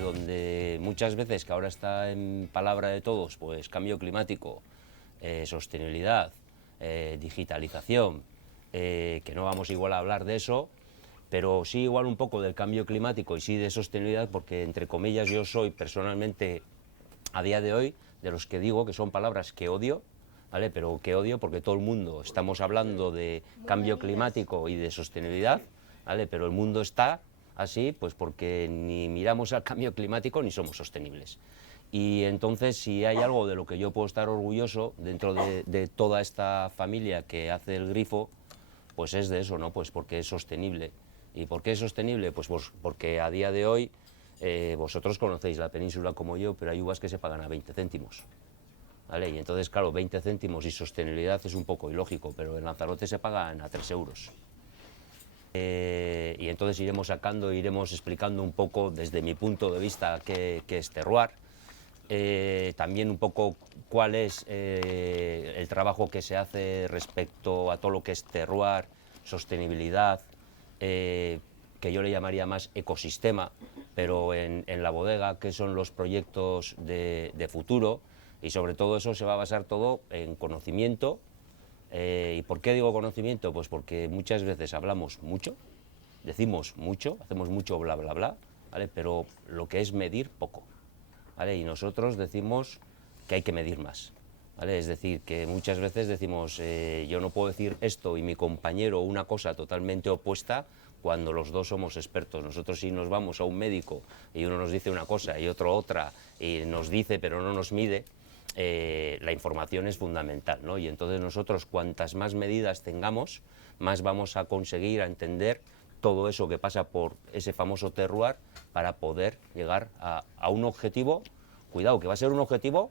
donde muchas veces, que ahora está en palabra de todos, pues cambio climático, sostenibilidad, digitalización, que no vamos igual a hablar de eso, pero sí igual un poco del cambio climático y sí de sostenibilidad, porque entre comillas yo soy personalmente a día de hoy de los que digo que son palabras que odio, ¿vale? Pero que odio porque todo el mundo estamos hablando de cambio climático y de sostenibilidad, ¿vale? Pero el mundo está así pues porque ni miramos al cambio climático ni somos sostenibles. Y entonces, si hay algo de lo que yo puedo estar orgulloso dentro de toda esta familia que hace el grifo, pues es de eso, ¿no? Pues porque es sostenible. ¿Y por qué es sostenible? Pues porque a día de hoy, vosotros conocéis la península como yo, pero hay uvas que se pagan a 20 céntimos. ¿Vale? Y entonces, claro, 20 céntimos y sostenibilidad es un poco ilógico, pero en Lanzarote se pagan a 3 euros. Y entonces iremos sacando, iremos explicando un poco desde mi punto de vista qué es terroir, también un poco cuál es el trabajo que se hace respecto a todo lo que es terroir, sostenibilidad, que yo le llamaría más ecosistema, pero en la bodega, qué son los proyectos de futuro, y sobre todo eso se va a basar todo en conocimiento. ¿Y por qué digo conocimiento? Pues porque muchas veces hablamos mucho, decimos mucho, hacemos mucho bla bla bla, ¿vale? Pero lo que es medir, poco, ¿vale? Y nosotros decimos que hay que medir más, ¿vale? Es decir, que muchas veces decimos, yo no puedo decir esto y mi compañero una cosa totalmente opuesta cuando los dos somos expertos. Nosotros, si nos vamos a un médico y uno nos dice una cosa y otro otra, y nos dice pero no nos mide, la información es fundamental, ¿no? Y entonces nosotros, cuantas más medidas tengamos, más vamos a conseguir a entender todo eso que pasa por ese famoso terroir para poder llegar a un objetivo, cuidado, que va a ser un objetivo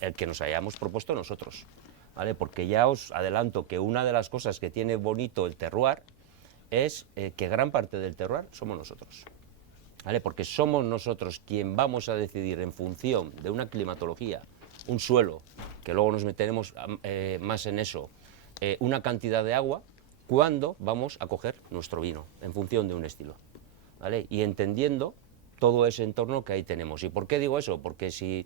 el que nos hayamos propuesto nosotros, ¿vale? Porque ya os adelanto que una de las cosas que tiene bonito el terroir es que gran parte del terroir somos nosotros, ¿vale? Porque somos nosotros quien vamos a decidir en función de una climatología, un suelo, que luego nos meteremos más en eso, una cantidad de agua, cuándo vamos a coger nuestro vino, en función de un estilo, ¿vale? Y entendiendo todo ese entorno que ahí tenemos. ¿Y por qué digo eso? Porque si,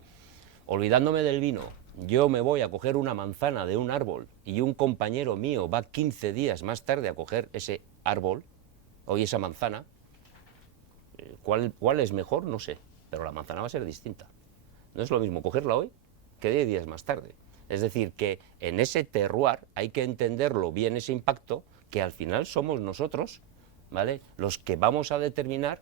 olvidándome del vino, yo me voy a coger una manzana de un árbol y un compañero mío va 15 días más tarde a coger ese árbol o esa manzana, ¿cuál es mejor? No sé, pero la manzana va a ser distinta. No es lo mismo cogerla hoy que 10 días más tarde. Es decir, que en ese terroir hay que entenderlo bien, ese impacto, que al final somos nosotros, ¿vale?, los que vamos a determinar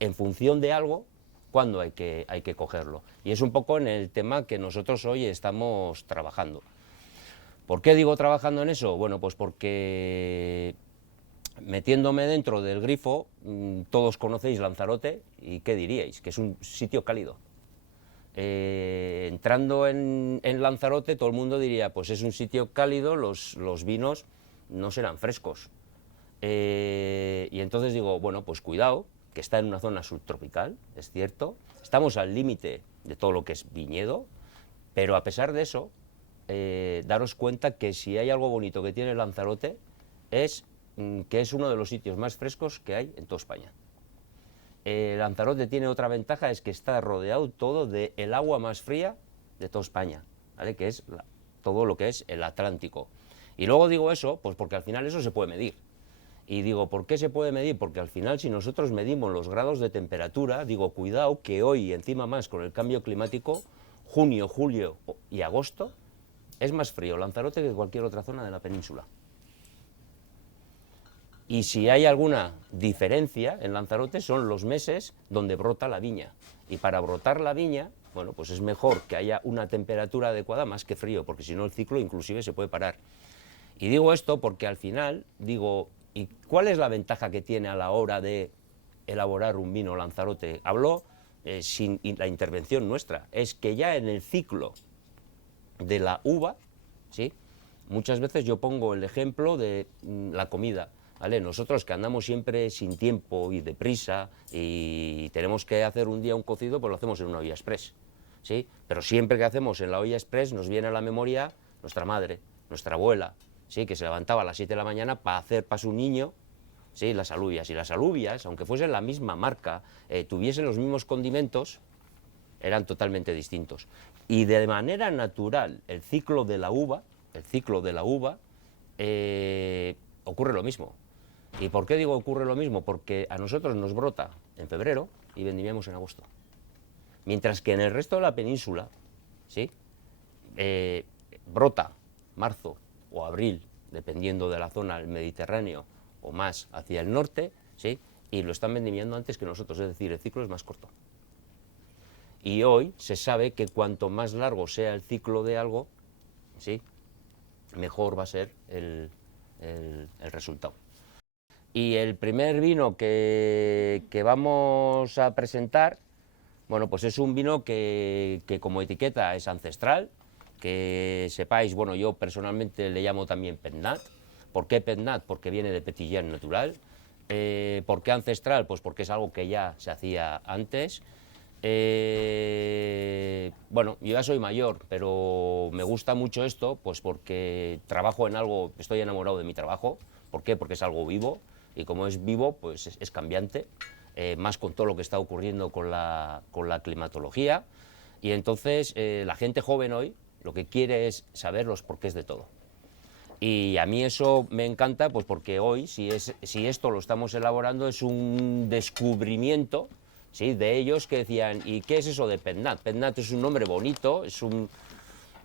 en función de algo cuándo hay que cogerlo. Y es un poco en el tema que nosotros hoy estamos trabajando. ¿Por qué digo trabajando en eso? Bueno, pues porque metiéndome dentro del grifo, todos conocéis Lanzarote, y ¿qué diríais? Que es un sitio cálido. Entrando en Lanzarote, todo el mundo diría, pues es un sitio cálido, los vinos no serán frescos. Y entonces digo, bueno, pues cuidado, que está en una zona subtropical, es cierto, estamos al límite de todo lo que es viñedo, pero a pesar de eso, daros cuenta que si hay algo bonito que tiene Lanzarote, es que es uno de los sitios más frescos que hay en toda España. Lanzarote tiene otra ventaja, es que está rodeado todo del agua más fría de toda España, ¿vale?, que es todo lo que es el Atlántico. Y luego digo eso, pues porque al final eso se puede medir. Y digo, ¿por qué se puede medir? Porque al final, si nosotros medimos los grados de temperatura, digo, cuidado que hoy, encima más con el cambio climático, junio, julio y agosto, es más frío Lanzarote que cualquier otra zona de la península. Y si hay alguna diferencia en Lanzarote, son los meses donde brota la viña. Y para brotar la viña, bueno, pues es mejor que haya una temperatura adecuada más que frío, porque si no el ciclo inclusive se puede parar. Y digo esto porque al final, digo, ¿y cuál es la ventaja que tiene a la hora de elaborar un vino Lanzarote? Hablo sin la intervención nuestra, es que ya en el ciclo de la uva, ¿sí?, muchas veces yo pongo el ejemplo de la comida, ¿vale? Nosotros que andamos siempre sin tiempo y deprisa y tenemos que hacer un día un cocido, pues lo hacemos en una olla express, ¿sí? Pero siempre que hacemos en la olla express nos viene a la memoria nuestra madre, nuestra abuela, ¿sí?, que se levantaba a las 7 de la mañana para hacer para su niño ¿sí? Las alubias. Y las alubias, aunque fuesen la misma marca, tuviesen los mismos condimentos, eran totalmente distintos. Y de manera natural, el ciclo de la uva, ocurre lo mismo. ¿Y por qué digo ocurre lo mismo? Porque a nosotros nos brota en febrero y vendimiamos en agosto. Mientras que en el resto de la península, ¿sí? Brota marzo o abril, dependiendo de la zona del Mediterráneo o más hacia el norte, ¿sí? Y lo están vendimiando antes que nosotros, es decir, el ciclo es más corto. Y hoy se sabe que cuanto más largo sea el ciclo de algo, ¿sí? Mejor va a ser el resultado. Y el primer vino que vamos a presentar, bueno, pues es un vino que como etiqueta es ancestral, que sepáis, bueno, yo personalmente le llamo también Pet-Nat. ¿Por qué Pet-Nat? Porque viene de Petillán natural. ¿Por qué ancestral? Pues porque es algo que ya se hacía antes. Bueno, yo ya soy mayor, pero me gusta mucho esto, pues porque trabajo en algo, estoy enamorado de mi trabajo. ¿Por qué? Porque es algo vivo, y como es vivo, pues es cambiante, más con todo lo que está ocurriendo con la climatología. Y entonces la gente joven hoy lo que quiere es saber los porqués de todo. Y a mí eso me encanta, pues porque hoy, si esto lo estamos elaborando, es un descubrimiento, ¿sí? De ellos que decían, ¿y qué es eso de Pet-Nat? Pet-Nat es un nombre bonito, es un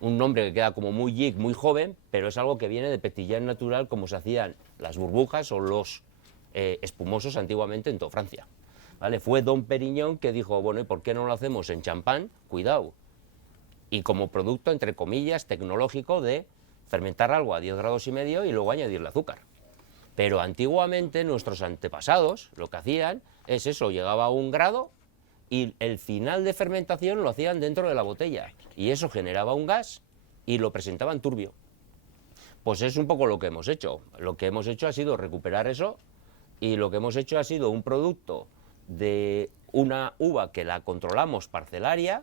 nombre que queda como muy geek, muy joven, pero es algo que viene de Petillán natural, como se hacían las burbujas o los espumosos antiguamente en toda Francia. ¿Vale? Fue Don Periñón que dijo, bueno, ¿y por qué no lo hacemos en champán? Cuidado. Y como producto, entre comillas, tecnológico de fermentar algo a 10 grados y medio y luego añadirle azúcar. Pero antiguamente nuestros antepasados lo que hacían es eso, llegaba a 1 grado y el final de fermentación lo hacían dentro de la botella y eso generaba un gas y lo presentaban turbio. Pues es un poco lo que hemos hecho. Lo que hemos hecho ha sido recuperar eso y lo que hemos hecho ha sido un producto de una uva que la controlamos parcelaria,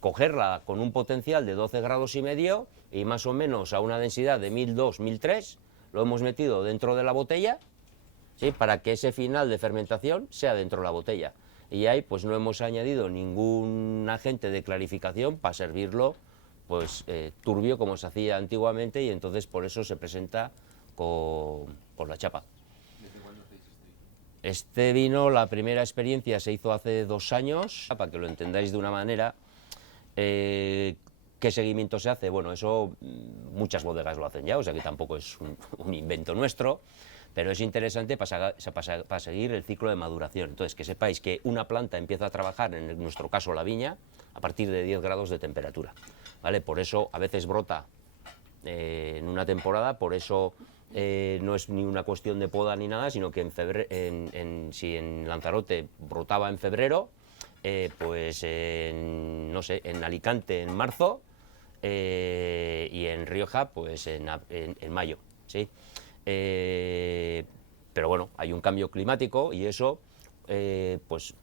cogerla con un potencial de 12 grados y medio y más o menos a una densidad de 1002, 1003, lo hemos metido dentro de la botella, ¿sí? Para que ese final de fermentación sea dentro de la botella. Y ahí pues no hemos añadido ningún agente de clarificación para servirlo pues turbio como se hacía antiguamente y entonces por eso se presenta con la chapa. ¿Desde cuándo hacéis este vino? Este vino, la primera experiencia se hizo hace 2 años, para que lo entendáis de una manera. ¿Qué seguimiento se hace? Bueno, eso muchas bodegas lo hacen ya, o sea que tampoco es un invento nuestro, pero es interesante para seguir el ciclo de maduración. Entonces, que sepáis que una planta empieza a trabajar, en nuestro caso la viña, a partir de 10 grados de temperatura, ¿vale? Por eso a veces brota en una temporada, por eso no es ni una cuestión de poda ni nada, sino que si en Lanzarote brotaba en febrero, pues no sé, en Alicante en marzo y en Rioja pues en mayo, ¿sí? Pero bueno, hay un cambio climático y eso pues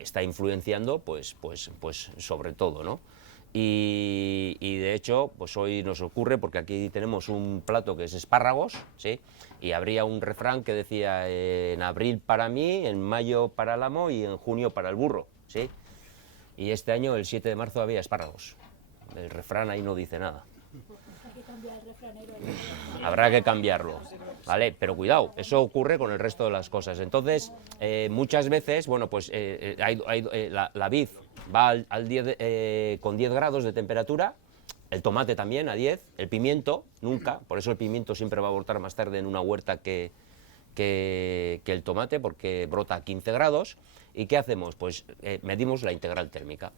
está influenciando pues sobre todo, ¿no? Y de hecho, pues hoy nos ocurre, porque aquí tenemos un plato que es espárragos, ¿sí? Y habría un refrán que decía en abril para mí, en mayo para el amo y en junio para el burro, ¿sí? Y este año, el 7 de marzo, había espárragos. El refrán ahí no dice nada. Habrá que cambiarlo, ¿vale? Pero cuidado, eso ocurre con el resto de las cosas. Entonces, muchas veces, bueno, pues la vid va con 10 grados de temperatura, el tomate también a 10, el pimiento nunca, por eso el pimiento siempre va a brotar más tarde en una huerta que el tomate, porque brota a 15 grados. ¿Y qué hacemos? Pues medimos la integral térmica.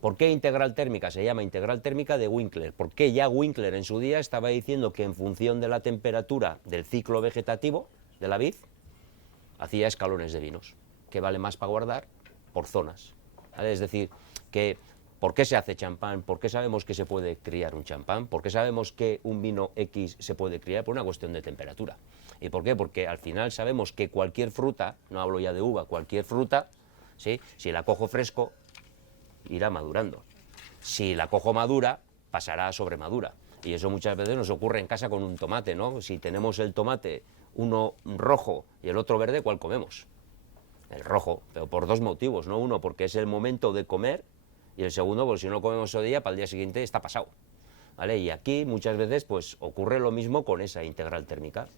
¿Por qué integral térmica? Se llama integral térmica de Winkler, porque ya Winkler en su día estaba diciendo que en función de la temperatura del ciclo vegetativo de la vid, hacía escalones de vinos, que vale más para guardar por zonas, ¿vale? Es decir, que ¿por qué se hace champán? ¿Por qué sabemos que se puede criar un champán? ¿Por qué sabemos que un vino X se puede criar? Por una cuestión de temperatura. ¿Y por qué? Porque al final sabemos que cualquier fruta, no hablo ya de uva, cualquier fruta, ¿sí? Si la cojo fresco, irá madurando. Si la cojo madura, pasará a sobremadura. Y eso muchas veces nos ocurre en casa con un tomate, ¿no? Si tenemos el tomate uno rojo y el otro verde, ¿cuál comemos? El rojo, pero por dos motivos, ¿no? Uno, porque es el momento de comer, y el segundo, porque si no comemos ese día, para el día siguiente está pasado, ¿vale? Y aquí muchas veces pues ocurre lo mismo con esa integral térmica.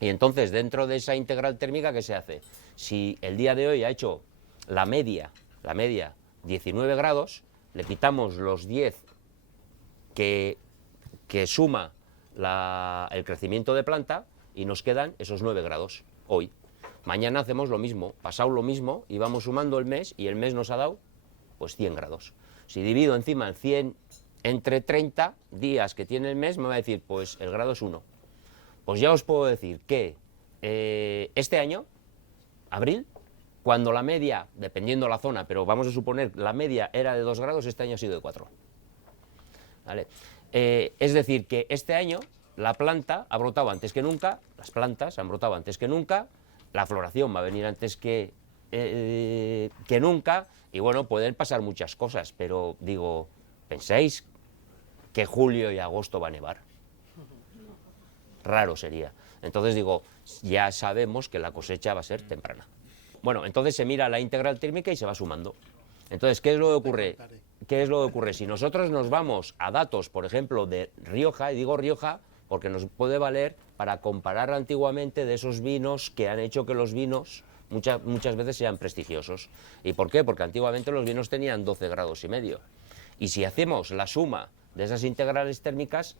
Y entonces, dentro de esa integral térmica, ¿qué se hace? Si el día de hoy ha hecho la media 19 grados, le quitamos los 10 que suma el crecimiento de planta y nos quedan esos 9 grados hoy. Mañana hacemos lo mismo, pasado lo mismo, y vamos sumando el mes, y el mes nos ha dado pues 100 grados. Si divido encima el 100 entre 30 días que tiene el mes, me va a decir, pues el grado es 1. Pues ya os puedo decir que este año, abril, cuando la media, dependiendo la zona, pero vamos a suponer la media era de 2 grados, este año ha sido de 4. ¿Vale? Es decir, que este año la planta ha brotado antes que nunca, las plantas han brotado antes que nunca, la floración va a venir antes que nunca, y bueno, pueden pasar muchas cosas, pero digo, ¿pensáis que julio y agosto va a nevar? Raro sería. Entonces digo, ya sabemos que la cosecha va a ser temprana. Bueno, entonces se mira la integral térmica y se va sumando. Entonces, ¿qué es lo que ocurre? ¿Qué es lo que ocurre? Si nosotros nos vamos a datos, por ejemplo, de Rioja, y digo Rioja porque nos puede valer para comparar antiguamente de esos vinos que han hecho que los vinos muchas veces sean prestigiosos. ¿Y por qué? Porque antiguamente los vinos tenían 12 grados y medio. Y si hacemos la suma de esas integrales térmicas,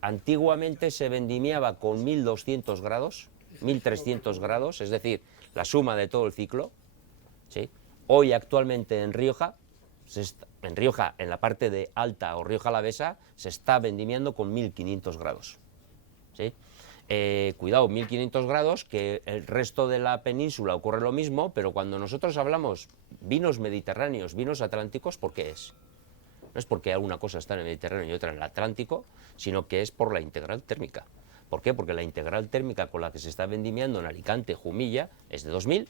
antiguamente se vendimiaba con 1200 grados, 1300 grados, es decir, la suma de todo el ciclo, ¿sí? Hoy actualmente en Rioja, en la parte de Alta o Rioja Alavesa, se está vendimiando con 1500 grados. ¿Sí? Cuidado, 1500 grados, que el resto de la península ocurre lo mismo, pero cuando nosotros hablamos vinos mediterráneos, vinos atlánticos, ¿por qué es? No es porque alguna cosa está en el Mediterráneo y otra en el Atlántico, sino que es por la integral térmica. ¿Por qué? Porque la integral térmica con la que se está vendimiando en Alicante, Jumilla, es de 2000,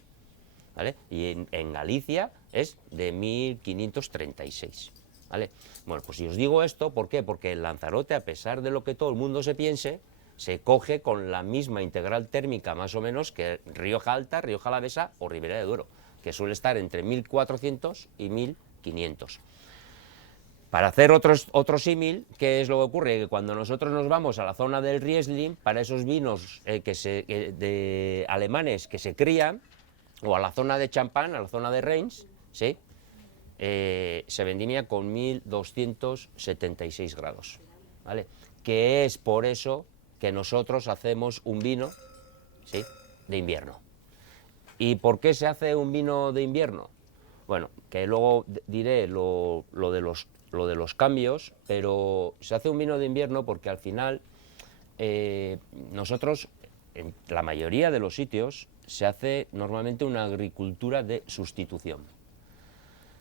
¿vale? Y en Galicia es de 1536, ¿vale? Bueno, pues si os digo esto, ¿por qué? Porque el Lanzarote, a pesar de lo que todo el mundo se piense, se coge con la misma integral térmica más o menos que Rioja Alta, Rioja Alavesa o Ribera de Duero, que suele estar entre 1400 y 1500. Para hacer otro símil, ¿qué es lo que ocurre? Que cuando nosotros nos vamos a la zona del Riesling, para esos vinos de alemanes que se crían, o a la zona de Champagne, a la zona de Reims, ¿sí? Se vendimia con 1276 grados, ¿vale? Que es por eso que nosotros hacemos un vino, ¿sí?, de invierno. ¿Y por qué se hace un vino de invierno? Bueno, que luego diré lo de los cambios, pero se hace un vino de invierno porque al final nosotros, en la mayoría de los sitios, se hace normalmente una agricultura de sustitución.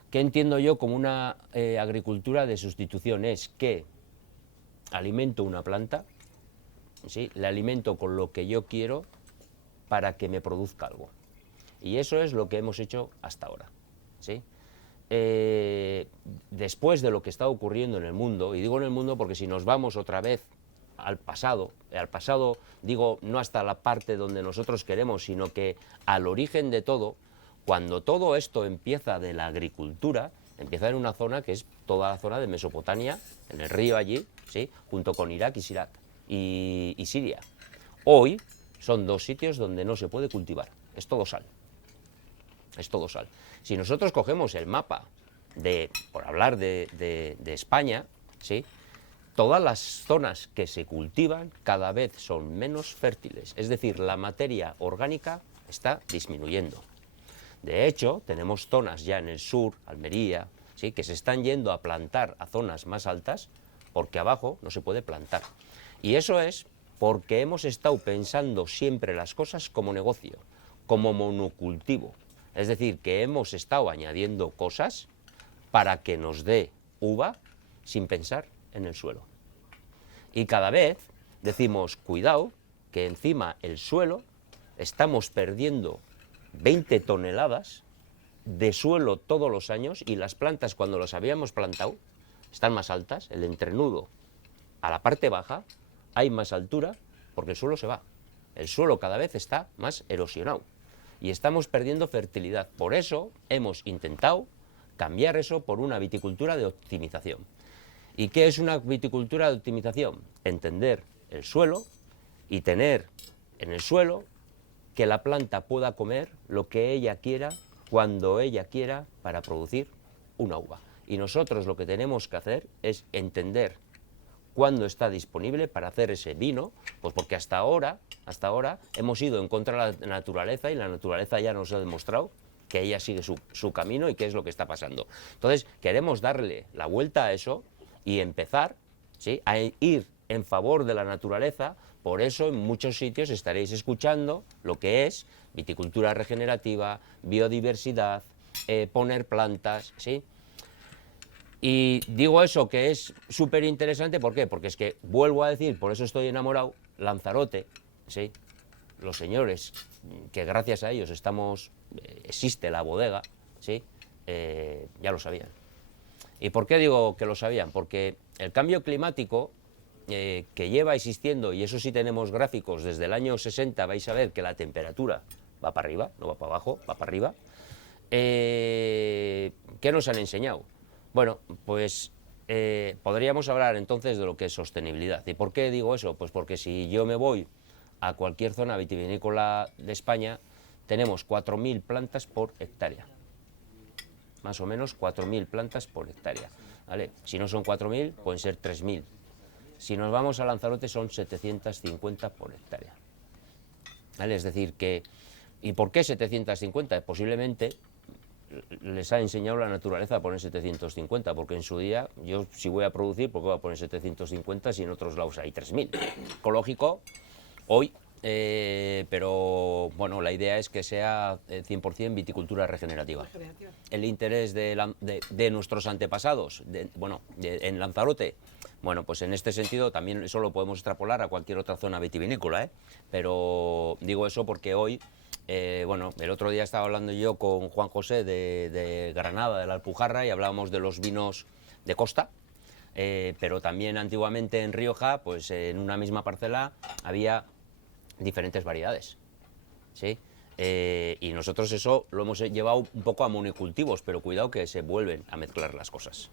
¿Qué entiendo yo como una agricultura de sustitución? Es que alimento una planta, ¿sí?, la alimento con lo que yo quiero para que me produzca algo. Y eso es lo que hemos hecho hasta ahora, ¿sí? Después de lo que está ocurriendo en el mundo, y digo en el mundo porque si nos vamos otra vez al pasado digo no hasta la parte donde nosotros queremos, sino que al origen de todo, cuando todo esto empieza de la agricultura, empieza en una zona que es toda la zona de Mesopotamia, en el río allí, ¿sí?, junto con Irak y Siria. Hoy son dos sitios donde no se puede cultivar, es todo sal. Es todo sal. Si nosotros cogemos el mapa por hablar de España, ¿sí?, todas las zonas que se cultivan cada vez son menos fértiles, es decir, la materia orgánica está disminuyendo. De hecho, tenemos zonas ya en el sur, Almería, ¿sí?, que se están yendo a plantar a zonas más altas porque abajo no se puede plantar. Y eso es porque hemos estado pensando siempre las cosas como negocio, como monocultivo. Es decir, que hemos estado añadiendo cosas para que nos dé uva sin pensar en el suelo. Y cada vez decimos, cuidado, que encima el suelo estamos perdiendo 20 toneladas de suelo todos los años y las plantas cuando las habíamos plantado están más altas, el entrenudo a la parte baja hay más altura porque el suelo se va. el suelo cada vez está más erosionado y estamos perdiendo fertilidad. Por eso hemos intentado cambiar eso por una viticultura de optimización. ¿Y qué es una viticultura de optimización? Entender el suelo y tener en el suelo que la planta pueda comer lo que ella quiera, cuando ella quiera, para producir una uva. Y nosotros lo que tenemos que hacer es entender cuándo está disponible para hacer ese vino, pues porque hasta ahora hemos ido en contra de la naturaleza y la naturaleza ya nos ha demostrado que ella sigue su camino y qué es lo que está pasando. Entonces, queremos darle la vuelta a eso y empezar, ¿sí?, a ir en favor de la naturaleza. Por eso en muchos sitios estaréis escuchando lo que es viticultura regenerativa, biodiversidad, poner plantas, ¿sí? Y digo eso, que es súper interesante, ¿por qué? Porque es que, vuelvo a decir, por eso estoy enamorado, Lanzarote, ¿sí?, los señores, que gracias a ellos existe la bodega, ¿sí?, ya lo sabían. ¿Y por qué digo que lo sabían? Porque el cambio climático que lleva existiendo, y eso sí tenemos gráficos, desde el año 60 vais a ver que la temperatura va para arriba, no va para abajo, va para arriba. ¿Qué nos han enseñado? Bueno, pues podríamos hablar entonces de lo que es sostenibilidad. ¿Y por qué digo eso? Pues porque si yo me voy a cualquier zona vitivinícola de España, tenemos 4.000 plantas por hectárea. Más o menos 4.000 plantas por hectárea, ¿vale? Si no son 4.000, pueden ser 3.000. Si nos vamos a Lanzarote son 750 por hectárea, ¿vale? Es decir que... ¿Y por qué 750? Posiblemente les ha enseñado la naturaleza a poner 750, porque en su día, yo si voy a producir, ¿por qué voy a poner 750 si en otros lados hay 3.000? Ecológico, hoy, pero bueno, la idea es que sea 100% viticultura regenerativa. El interés de nuestros antepasados, en Lanzarote, bueno, pues en este sentido también eso lo podemos extrapolar a cualquier otra zona vitivinícola, pero digo eso porque hoy, bueno, el otro día estaba hablando yo con Juan José de Granada, de la Alpujarra, y hablábamos de los vinos de costa, pero también antiguamente en Rioja, pues en una misma parcela había diferentes variedades, ¿sí? Y nosotros eso lo hemos llevado un poco a monocultivos, pero cuidado que se vuelven a mezclar las cosas,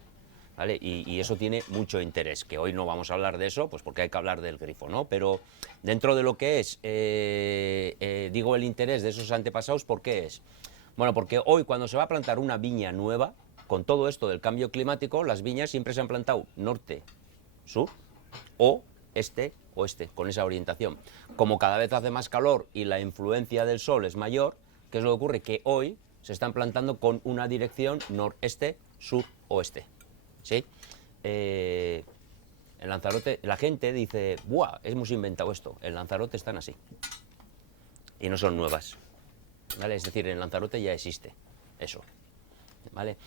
¿vale? Y eso tiene mucho interés, que hoy no vamos a hablar de eso, pues porque hay que hablar del grifo, ¿no? Pero dentro de lo que es, digo, el interés de esos antepasados, ¿por qué es? Bueno, porque hoy cuando se va a plantar una viña nueva, con todo esto del cambio climático, las viñas siempre se han plantado norte, sur o este, oeste, con esa orientación. Como cada vez hace más calor y la influencia del sol es mayor, ¿qué es lo que ocurre? Que hoy se están plantando con una dirección noreste, sur, oeste, ¿sí? En Lanzarote la gente dice, ¡buah! Hemos inventado esto. En Lanzarote están así. Y no son nuevas, ¿vale? Es decir, en Lanzarote ya existe eso, ¿vale?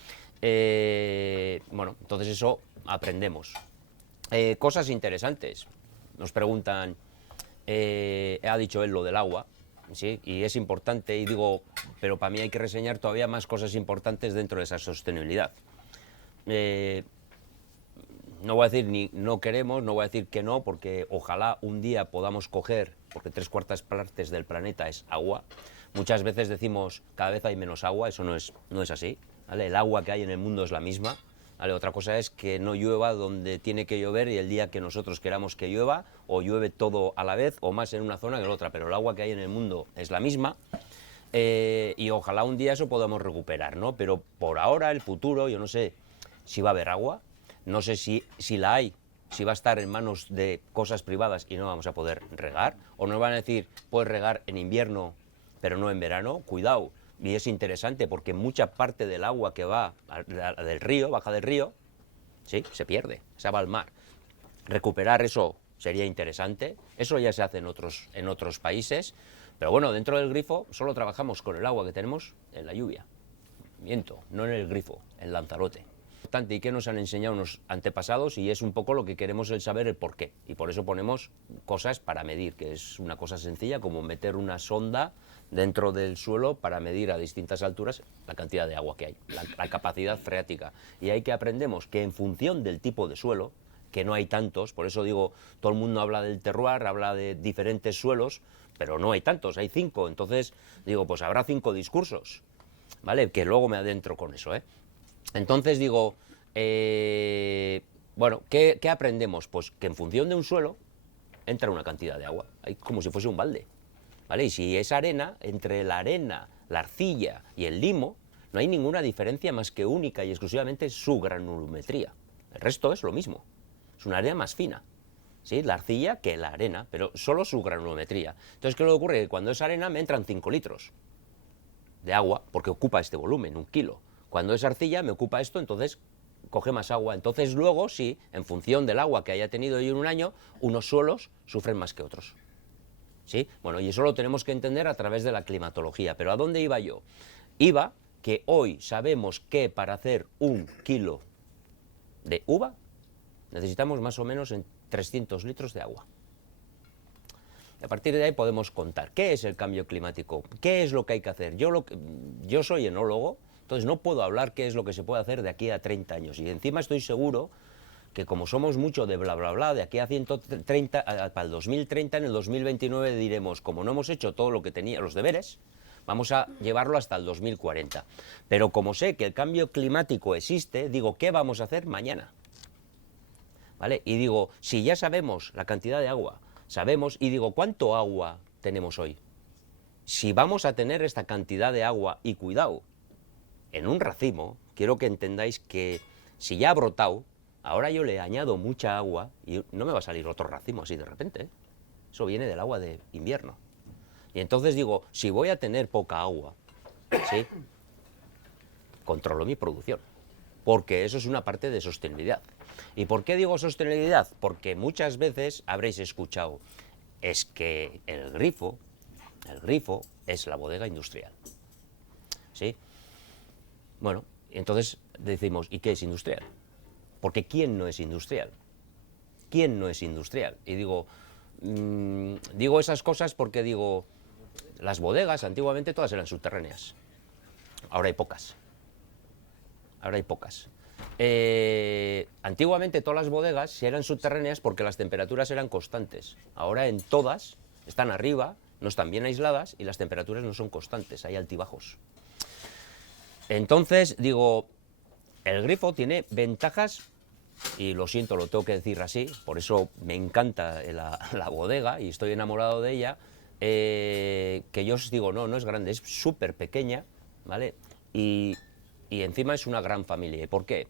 Bueno, entonces eso aprendemos. Cosas interesantes. Nos preguntan, ha dicho él lo del agua, ¿sí? Y es importante, y digo, pero para mí hay que reseñar todavía más cosas importantes dentro de esa sostenibilidad. No voy a decir ni no queremos, no voy a decir que no, porque ojalá un día podamos coger, porque 3/4 partes del planeta es agua. Muchas veces decimos, cada vez hay menos agua, eso no es así, ¿vale? El agua que hay en el mundo es la misma, ¿vale? Otra cosa es que no llueva donde tiene que llover y el día que nosotros queramos que llueva, o llueve todo a la vez, o más en una zona que en otra, pero el agua que hay en el mundo es la misma, y ojalá un día eso podamos recuperar, ¿no? Pero por ahora, el futuro, yo no sé si va a haber agua, no sé si la hay, si va a estar en manos de cosas privadas y no vamos a poder regar, o nos van a decir, puedes regar en invierno, pero no en verano. Cuidado, y es interesante porque mucha parte del agua que va del río, baja del río, ¿sí?, se pierde, se va al mar. Recuperar eso sería interesante, eso ya se hace en otros países, pero bueno, dentro del grifo solo trabajamos con el agua que tenemos en la lluvia, viento, no en el grifo, en Lanzarote. ¿Y qué nos han enseñado unos antepasados? Y es un poco lo que queremos el saber el por qué. Y por eso ponemos cosas para medir, que es una cosa sencilla, como meter una sonda dentro del suelo para medir a distintas alturas la cantidad de agua que hay, la capacidad freática. Y ahí que aprendemos que en función del tipo de suelo, que no hay tantos, por eso digo, todo el mundo habla del terroir, habla de diferentes suelos, pero no hay tantos, hay 5, entonces digo, pues habrá 5 discursos, ¿vale? Que luego me adentro con eso, ¿eh? Entonces digo, bueno, ¿qué aprendemos? Pues que en función de un suelo entra una cantidad de agua, como si fuese un balde, ¿vale? Y si es arena, entre la arena, la arcilla y el limo, no hay ninguna diferencia más que única y exclusivamente su granulometría. El resto es lo mismo, es una arena más fina, ¿sí? La arcilla que la arena, pero solo su granulometría. Entonces, ¿qué le ocurre? Que cuando es arena me entran 5 litros de agua, porque ocupa este volumen, 1 kilo. Cuando es arcilla me ocupa esto, entonces coge más agua. Entonces luego, sí, en función del agua que haya tenido yo en un año, unos suelos sufren más que otros. ¿Sí? Bueno, y eso lo tenemos que entender a través de la climatología. Pero ¿a dónde iba yo? Iba que hoy sabemos que para hacer 1 kilo de uva necesitamos más o menos 300 litros de agua. Y a partir de ahí podemos contar qué es el cambio climático, qué es lo que hay que hacer. Yo soy enólogo, entonces no puedo hablar qué es lo que se puede hacer de aquí a 30 años. Y encima estoy seguro que como somos mucho de bla, bla, bla, de aquí a 130, para el 2030, en el 2029 diremos, como no hemos hecho todo lo que tenía, los deberes, vamos a llevarlo hasta el 2040. Pero como sé que el cambio climático existe, digo, ¿qué vamos a hacer mañana? ¿Vale? Y digo, si ya sabemos la cantidad de agua, sabemos, y digo, ¿cuánto agua tenemos hoy? Si vamos a tener esta cantidad de agua, y cuidado, en un racimo, quiero que entendáis que si ya ha brotado, ahora yo le añado mucha agua y no me va a salir otro racimo así de repente, ¿eh? Eso viene del agua de invierno. Y entonces digo, si voy a tener poca agua, ¿sí? Controlo mi producción, porque eso es una parte de sostenibilidad. ¿Y por qué digo sostenibilidad? Porque muchas veces habréis escuchado, es que el grifo es la bodega industrial, ¿sí? Bueno, entonces decimos, ¿y qué es industrial? Porque ¿quién no es industrial? ¿Quién no es industrial? Y digo, digo esas cosas porque digo, las bodegas antiguamente todas eran subterráneas, ahora hay pocas. Ahora hay pocas. Antiguamente todas las bodegas eran subterráneas porque las temperaturas eran constantes. Ahora en todas están arriba, no están bien aisladas y las temperaturas no son constantes, hay altibajos. Entonces digo, el grifo tiene ventajas, y lo siento, lo tengo que decir así, por eso me encanta la bodega y estoy enamorado de ella, que yo os digo, no es grande, es súper pequeña, ¿vale? Y encima es una gran familia. ¿Y por qué?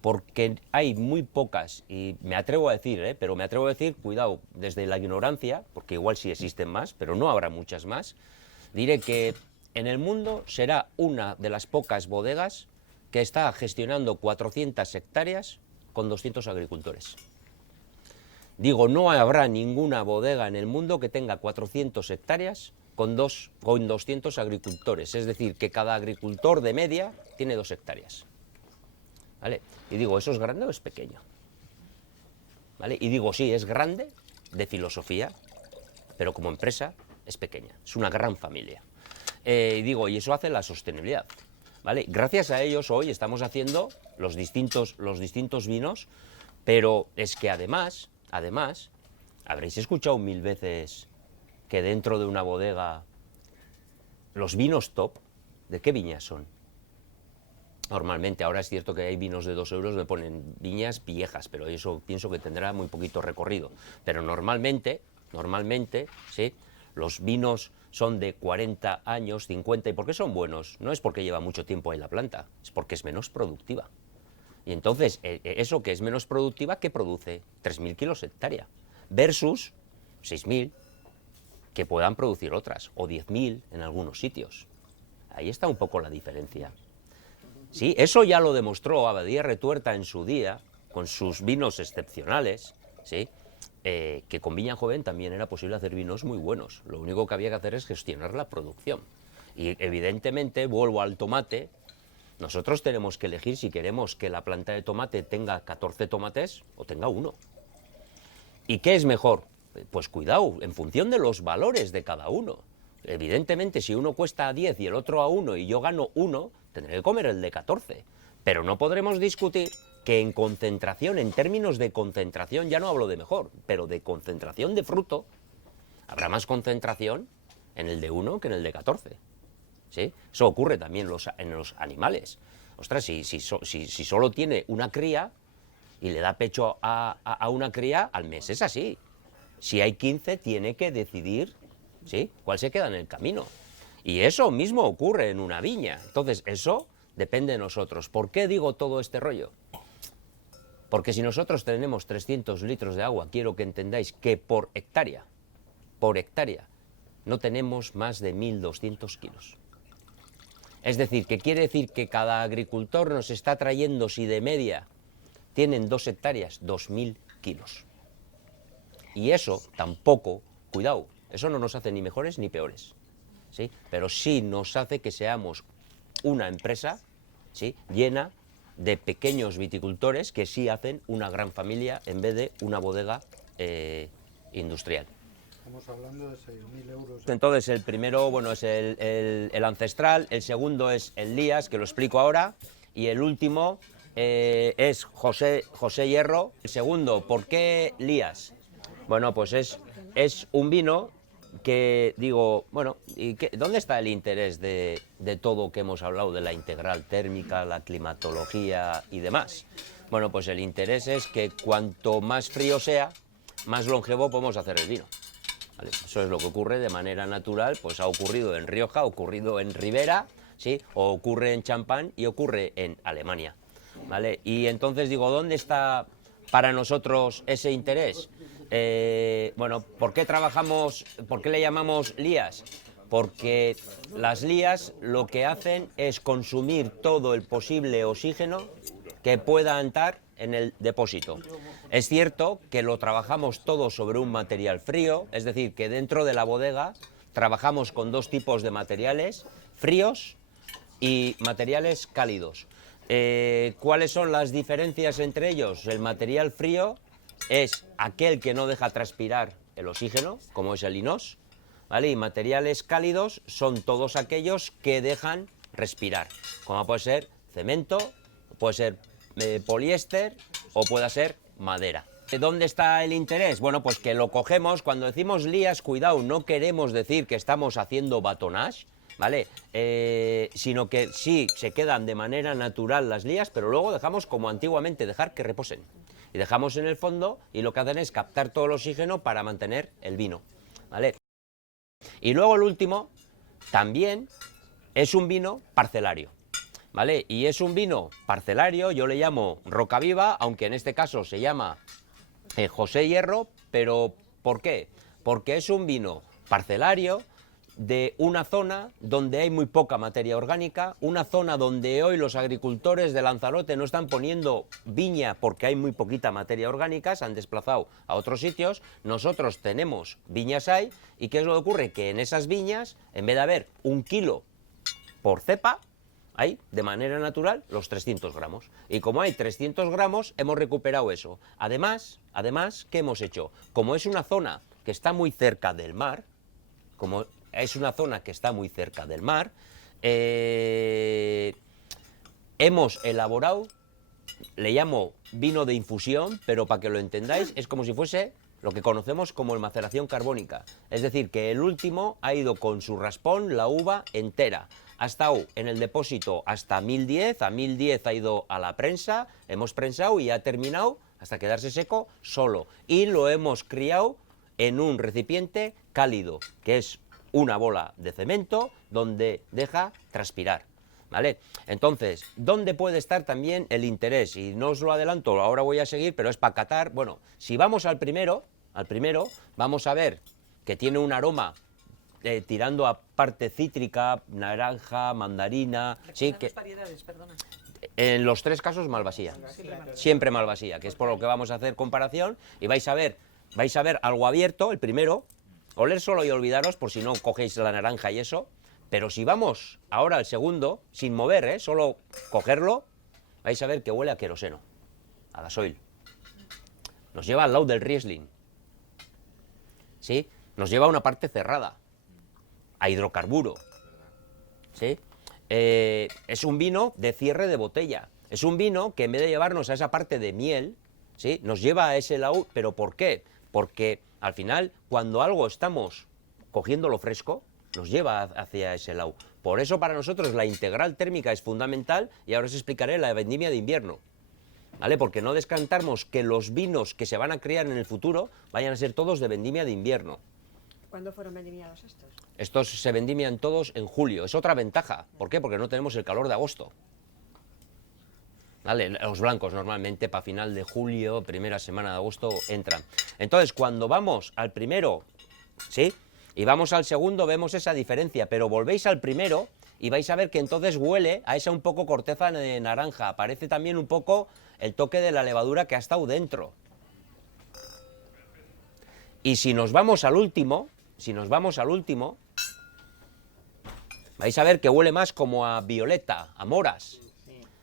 Porque hay muy pocas, y me atrevo a decir, pero me atrevo a decir, cuidado, desde la ignorancia, porque igual sí existen más, pero no habrá muchas más, diré que en el mundo será una de las pocas bodegas que está gestionando 400 hectáreas con 200 agricultores. Digo, no habrá ninguna bodega en el mundo que tenga 400 hectáreas con 200 agricultores, es decir, que cada agricultor de media tiene 2 hectáreas. ¿Vale? Y digo, ¿eso es grande o es pequeño? ¿Vale? Y digo, sí, es grande de filosofía, pero como empresa es pequeña, es una gran familia. Y digo, y eso hace la sostenibilidad. ¿Vale? Gracias a ellos hoy estamos haciendo los distintos vinos, pero es que además, habréis escuchado 1000 veces que dentro de una bodega los vinos top, ¿de qué viñas son? Normalmente, ahora es cierto que hay vinos de 2 euros, me ponen viñas viejas, pero eso pienso que tendrá muy poquito recorrido. Pero normalmente, ¿sí? Los vinos son de 40 años, 50, ¿y por qué son buenos? No es porque lleva mucho tiempo en la planta, es porque es menos productiva. Y entonces, eso que es menos productiva, ¿qué produce? 3.000 kilos hectárea, versus 6.000 que puedan producir otras, o 10.000 en algunos sitios. Ahí está un poco la diferencia. Sí, eso ya lo demostró Abadía Retuerta en su día, con sus vinos excepcionales, ¿sí? Que con viña joven también era posible hacer vinos muy buenos. Lo único que había que hacer es gestionar la producción. Y evidentemente, vuelvo al tomate, nosotros tenemos que elegir si queremos que la planta de tomate tenga 14 tomates o tenga 1. ¿Y qué es mejor? Pues cuidado, en función de los valores de cada uno. Evidentemente, si uno cuesta a 10 y el otro a 1 y yo gano 1, tendré que comer el de 14. Pero no podremos discutir que en concentración, en términos de concentración, ya no hablo de mejor, pero de concentración de fruto, habrá más concentración en el D1 que en el D14. ¿Sí? Eso ocurre también en los animales. Ostras, si solo tiene una cría y le da pecho a una cría, al mes es así. Si hay 15, tiene que decidir, ¿sí?, cuál se queda en el camino. Y eso mismo ocurre en una viña. Entonces, eso depende de nosotros. ¿Por qué digo todo este rollo? Porque si nosotros tenemos 300 litros de agua, quiero que entendáis que por hectárea, no tenemos más de 1.200 kilos. Es decir, que quiere decir que cada agricultor nos está trayendo, si de media tienen 2 hectáreas, 2.000 kilos. Y eso tampoco, cuidado, eso no nos hace ni mejores ni peores, ¿sí? Pero sí nos hace que seamos una empresa, ¿sí?, llena de pequeños viticultores que sí hacen una gran familia en vez de una bodega industrial. Estamos hablando de 6.000 euros. Entonces, el primero, bueno, es el ancestral, el segundo es el Lías, que lo explico ahora, y el último es José Hierro. El segundo, ¿por qué Lías? Bueno, pues es un vino que digo, bueno, ¿dónde está el interés de todo que hemos hablado, de la integral térmica, la climatología y demás? Bueno, pues el interés es que cuanto más frío sea, más longevo podemos hacer el vino. ¿Vale? Eso es lo que ocurre de manera natural, pues ha ocurrido en Rioja, ha ocurrido en Ribera, ¿sí?, o ocurre en Champagne y ocurre en Alemania, ¿vale? Y entonces digo, ¿dónde está para nosotros ese interés? Bueno, ¿por qué le llamamos lías? Porque las lías lo que hacen es consumir todo el posible oxígeno que pueda entrar en el depósito. Es cierto que lo trabajamos todo sobre un material frío, es decir, que dentro de la bodega trabajamos con 2 tipos de materiales, fríos y materiales cálidos. ¿Cuáles son las diferencias entre ellos? El material frío es aquel que no deja transpirar el oxígeno, como es el inos, ¿vale? Y materiales cálidos son todos aquellos que dejan respirar, como puede ser cemento, puede ser poliéster o puede ser madera. ¿Dónde está el interés? Bueno, pues que lo cogemos, cuando decimos lías, cuidado, no queremos decir que estamos haciendo batonnage, ¿vale? Sino que sí, se quedan de manera natural las lías, pero luego dejamos, como antiguamente, dejar que reposen. Y dejamos en el fondo y lo que hacen es captar todo el oxígeno para mantener el vino, ¿vale? Y luego el último también es un vino parcelario, ¿vale? Y es un vino parcelario, yo le llamo Roca Viva, aunque en este caso se llama José Hierro, pero ¿por qué? Porque es un vino parcelario de una zona donde hay muy poca materia orgánica, una zona donde hoy los agricultores de Lanzarote no están poniendo viña porque hay muy poquita materia orgánica, se han desplazado a otros sitios. Nosotros tenemos viñas ahí, y ¿qué es lo que ocurre? Que en esas viñas, en vez de haber 1 kilo por cepa, hay de manera natural los 300 gramos. Y como hay 300 gramos, hemos recuperado eso. Además, ¿qué hemos hecho? Como es una zona que está muy cerca del mar, hemos elaborado, le llamo vino de infusión, pero para que lo entendáis, es como si fuese lo que conocemos como el maceración carbónica. Es decir, que el último ha ido con su raspón, la uva entera. Ha estado en el depósito hasta 1010, a 1010 ha ido a la prensa, hemos prensado y ha terminado hasta quedarse seco solo. Y lo hemos criado en un recipiente cálido, que es una bola de cemento donde deja transpirar, ¿vale? Entonces, ¿dónde puede estar también el interés? Y no os lo adelanto, ahora voy a seguir, pero es para catar. Bueno, si vamos al primero, vamos a ver que tiene un aroma tirando a parte cítrica, naranja, mandarina. Sí, que variedades, perdona. En los 3 casos Malvasía, siempre Malvasía, que es por lo que vamos a hacer comparación, y vais a ver algo abierto, el primero, oler solo y olvidaros por si no cogéis la naranja y eso, pero si vamos ahora al segundo, sin mover, solo cogerlo, vais a ver que huele a queroseno, a gasoil. Nos lleva al lado del Riesling, ¿sí? Nos lleva a una parte cerrada, a hidrocarburo, ¿sí? Es un vino de cierre de botella, es un vino que en vez de llevarnos a esa parte de miel, ¿sí?, nos lleva a ese lado. ¿Pero por qué? Porque al final, cuando algo estamos cogiéndolo fresco, nos lleva hacia ese lado. Por eso para nosotros la integral térmica es fundamental y ahora os explicaré la vendimia de invierno. ¿Vale? Porque no descartamos que los vinos que se van a crear en el futuro vayan a ser todos de vendimia de invierno. ¿Cuándo fueron vendimiados estos? Estos se vendimian todos en julio. Es otra ventaja. ¿Por qué? Porque no tenemos el calor de agosto. ¿Vale? Los blancos normalmente para final de julio, primera semana de agosto entran. Entonces, cuando vamos al primero, ¿sí? Y vamos al segundo, vemos esa diferencia, pero volvéis al primero y vais a ver que entonces huele a esa un poco corteza de naranja. Aparece también un poco el toque de la levadura que ha estado dentro. Y si nos vamos al último, vais a ver que huele más como a violeta, a moras.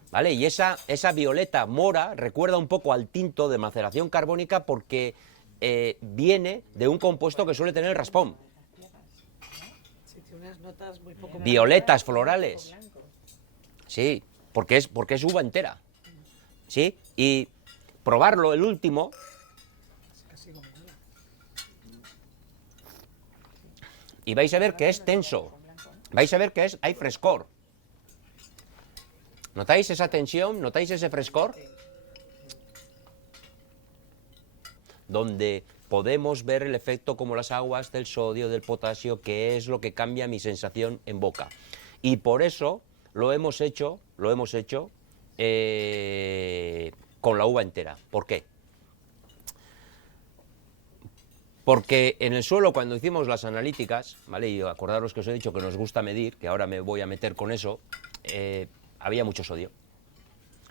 ¿Vale? Y esa violeta mora recuerda un poco al tinto de maceración carbónica porque viene de un compuesto que suele tener el raspón. Unas notas muy poco Violetas florales. Sí, porque es uva entera. ¿Sí? Y probarlo, el último. Y vais a ver que es tenso. Vais a ver que hay frescor. ¿Notáis esa tensión? ¿Notáis ese frescor? Donde podemos ver el efecto como las aguas del sodio, del potasio, que es lo que cambia mi sensación en boca. Y por eso lo hemos hecho con la uva entera. ¿Por qué? Porque en el suelo, cuando hicimos las analíticas, ¿vale? Y acordaros que os he dicho que nos gusta medir, que ahora me voy a meter con eso, había mucho sodio.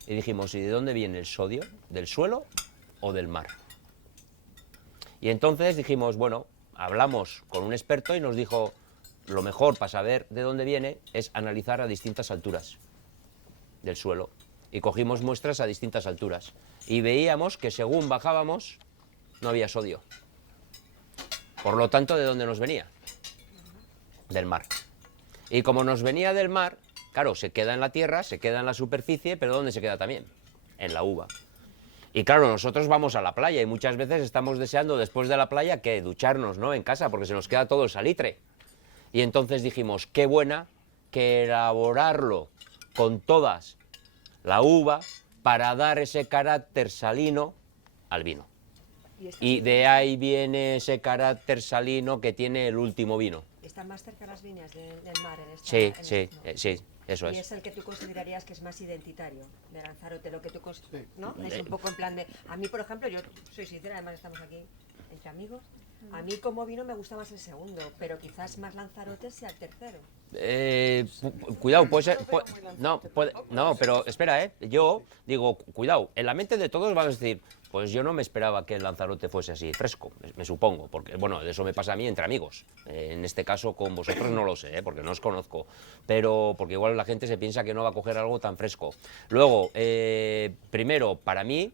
Y dijimos, ¿y de dónde viene el sodio? ¿Del suelo o del mar? Y entonces dijimos, bueno, hablamos con un experto y nos dijo, lo mejor para saber de dónde viene es analizar a distintas alturas del suelo. Y cogimos muestras a distintas alturas. Y veíamos que según bajábamos, no había sodio. Por lo tanto, ¿de dónde nos venía? Del mar. Y como nos venía del mar, claro, se queda en la tierra, se queda en la superficie, pero ¿dónde se queda también? En la uva. Y claro, nosotros vamos a la playa y muchas veces estamos deseando después de la playa que ducharnos, ¿no? En casa, porque se nos queda todo el salitre. Y entonces dijimos, qué buena que elaborarlo con todas la uva para dar ese carácter salino al vino. Y de ahí viene ese carácter salino que tiene el último vino. ¿Están más cerca las viñas del mar en esta? Sí, sí, sí, eso y es. es el que tú considerarías que es más identitario de Lanzarote, lo que tú Sí. ¿no? Es un poco en plan de... A mí, por ejemplo, yo soy sincera, además estamos aquí entre amigos, a mí como vino me gusta más el segundo, pero quizás más Lanzarote sea el tercero. Cuidado, puede ser... no, pero espera, yo digo, cuidado, en la mente de todos van a decir, pues yo no me esperaba que el Lanzarote fuese así fresco, me supongo, porque, bueno, eso me pasa a mí entre amigos. En este caso con vosotros no lo sé, porque no os conozco, pero porque igual la gente se piensa que no va a coger algo tan fresco. Luego, primero, para mí,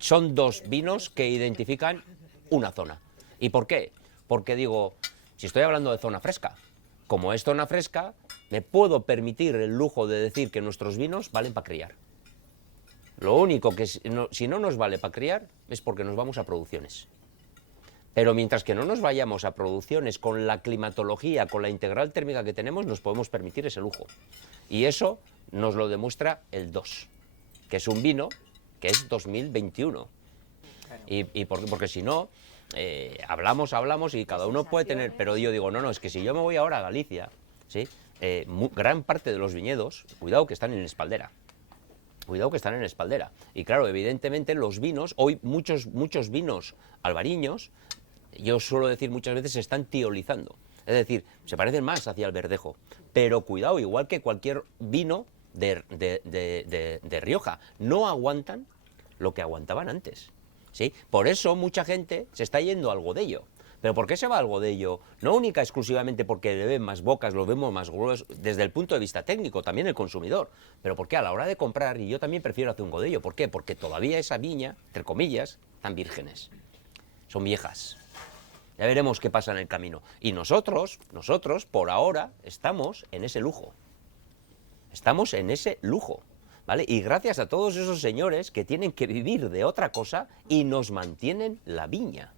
son dos vinos que identifican una zona. ¿Y por qué? Porque digo, si estoy hablando de zona fresca, como es zona fresca, me puedo permitir el lujo de decir que nuestros vinos valen para criar. Lo único que si no nos vale para criar es porque nos vamos a producciones. Pero mientras que no nos vayamos a producciones con la climatología, con la integral térmica que tenemos, nos podemos permitir ese lujo. Y eso nos lo demuestra el 2, que es un vino que es 2021. Porque si no, hablamos y cada uno puede tener... Pero yo digo, no, es que si yo me voy ahora a Galicia, ¿sí? Gran parte de los viñedos, cuidado que están en espaldera. Cuidado que están en espaldera. Y claro, evidentemente los vinos, hoy muchos vinos albariños, yo suelo decir muchas veces, se están tiolizando. Es decir, se parecen más hacia el verdejo. Pero cuidado, igual que cualquier vino de Rioja, no aguantan lo que aguantaban antes. ¿Sí? Por eso mucha gente se está yendo al Godello. ¿Pero por qué se va al Godello? No única exclusivamente porque le ven más bocas, lo vemos más grueso, desde el punto de vista técnico, también el consumidor. Pero porque a la hora de comprar, y yo también prefiero hacer un Godello, ¿por qué? Porque todavía esa viña, entre comillas, están vírgenes, son viejas. Ya veremos qué pasa en el camino. Y nosotros, por ahora, estamos en ese lujo. Estamos en ese lujo, ¿vale? Y gracias a todos esos señores que tienen que vivir de otra cosa y nos mantienen la viña.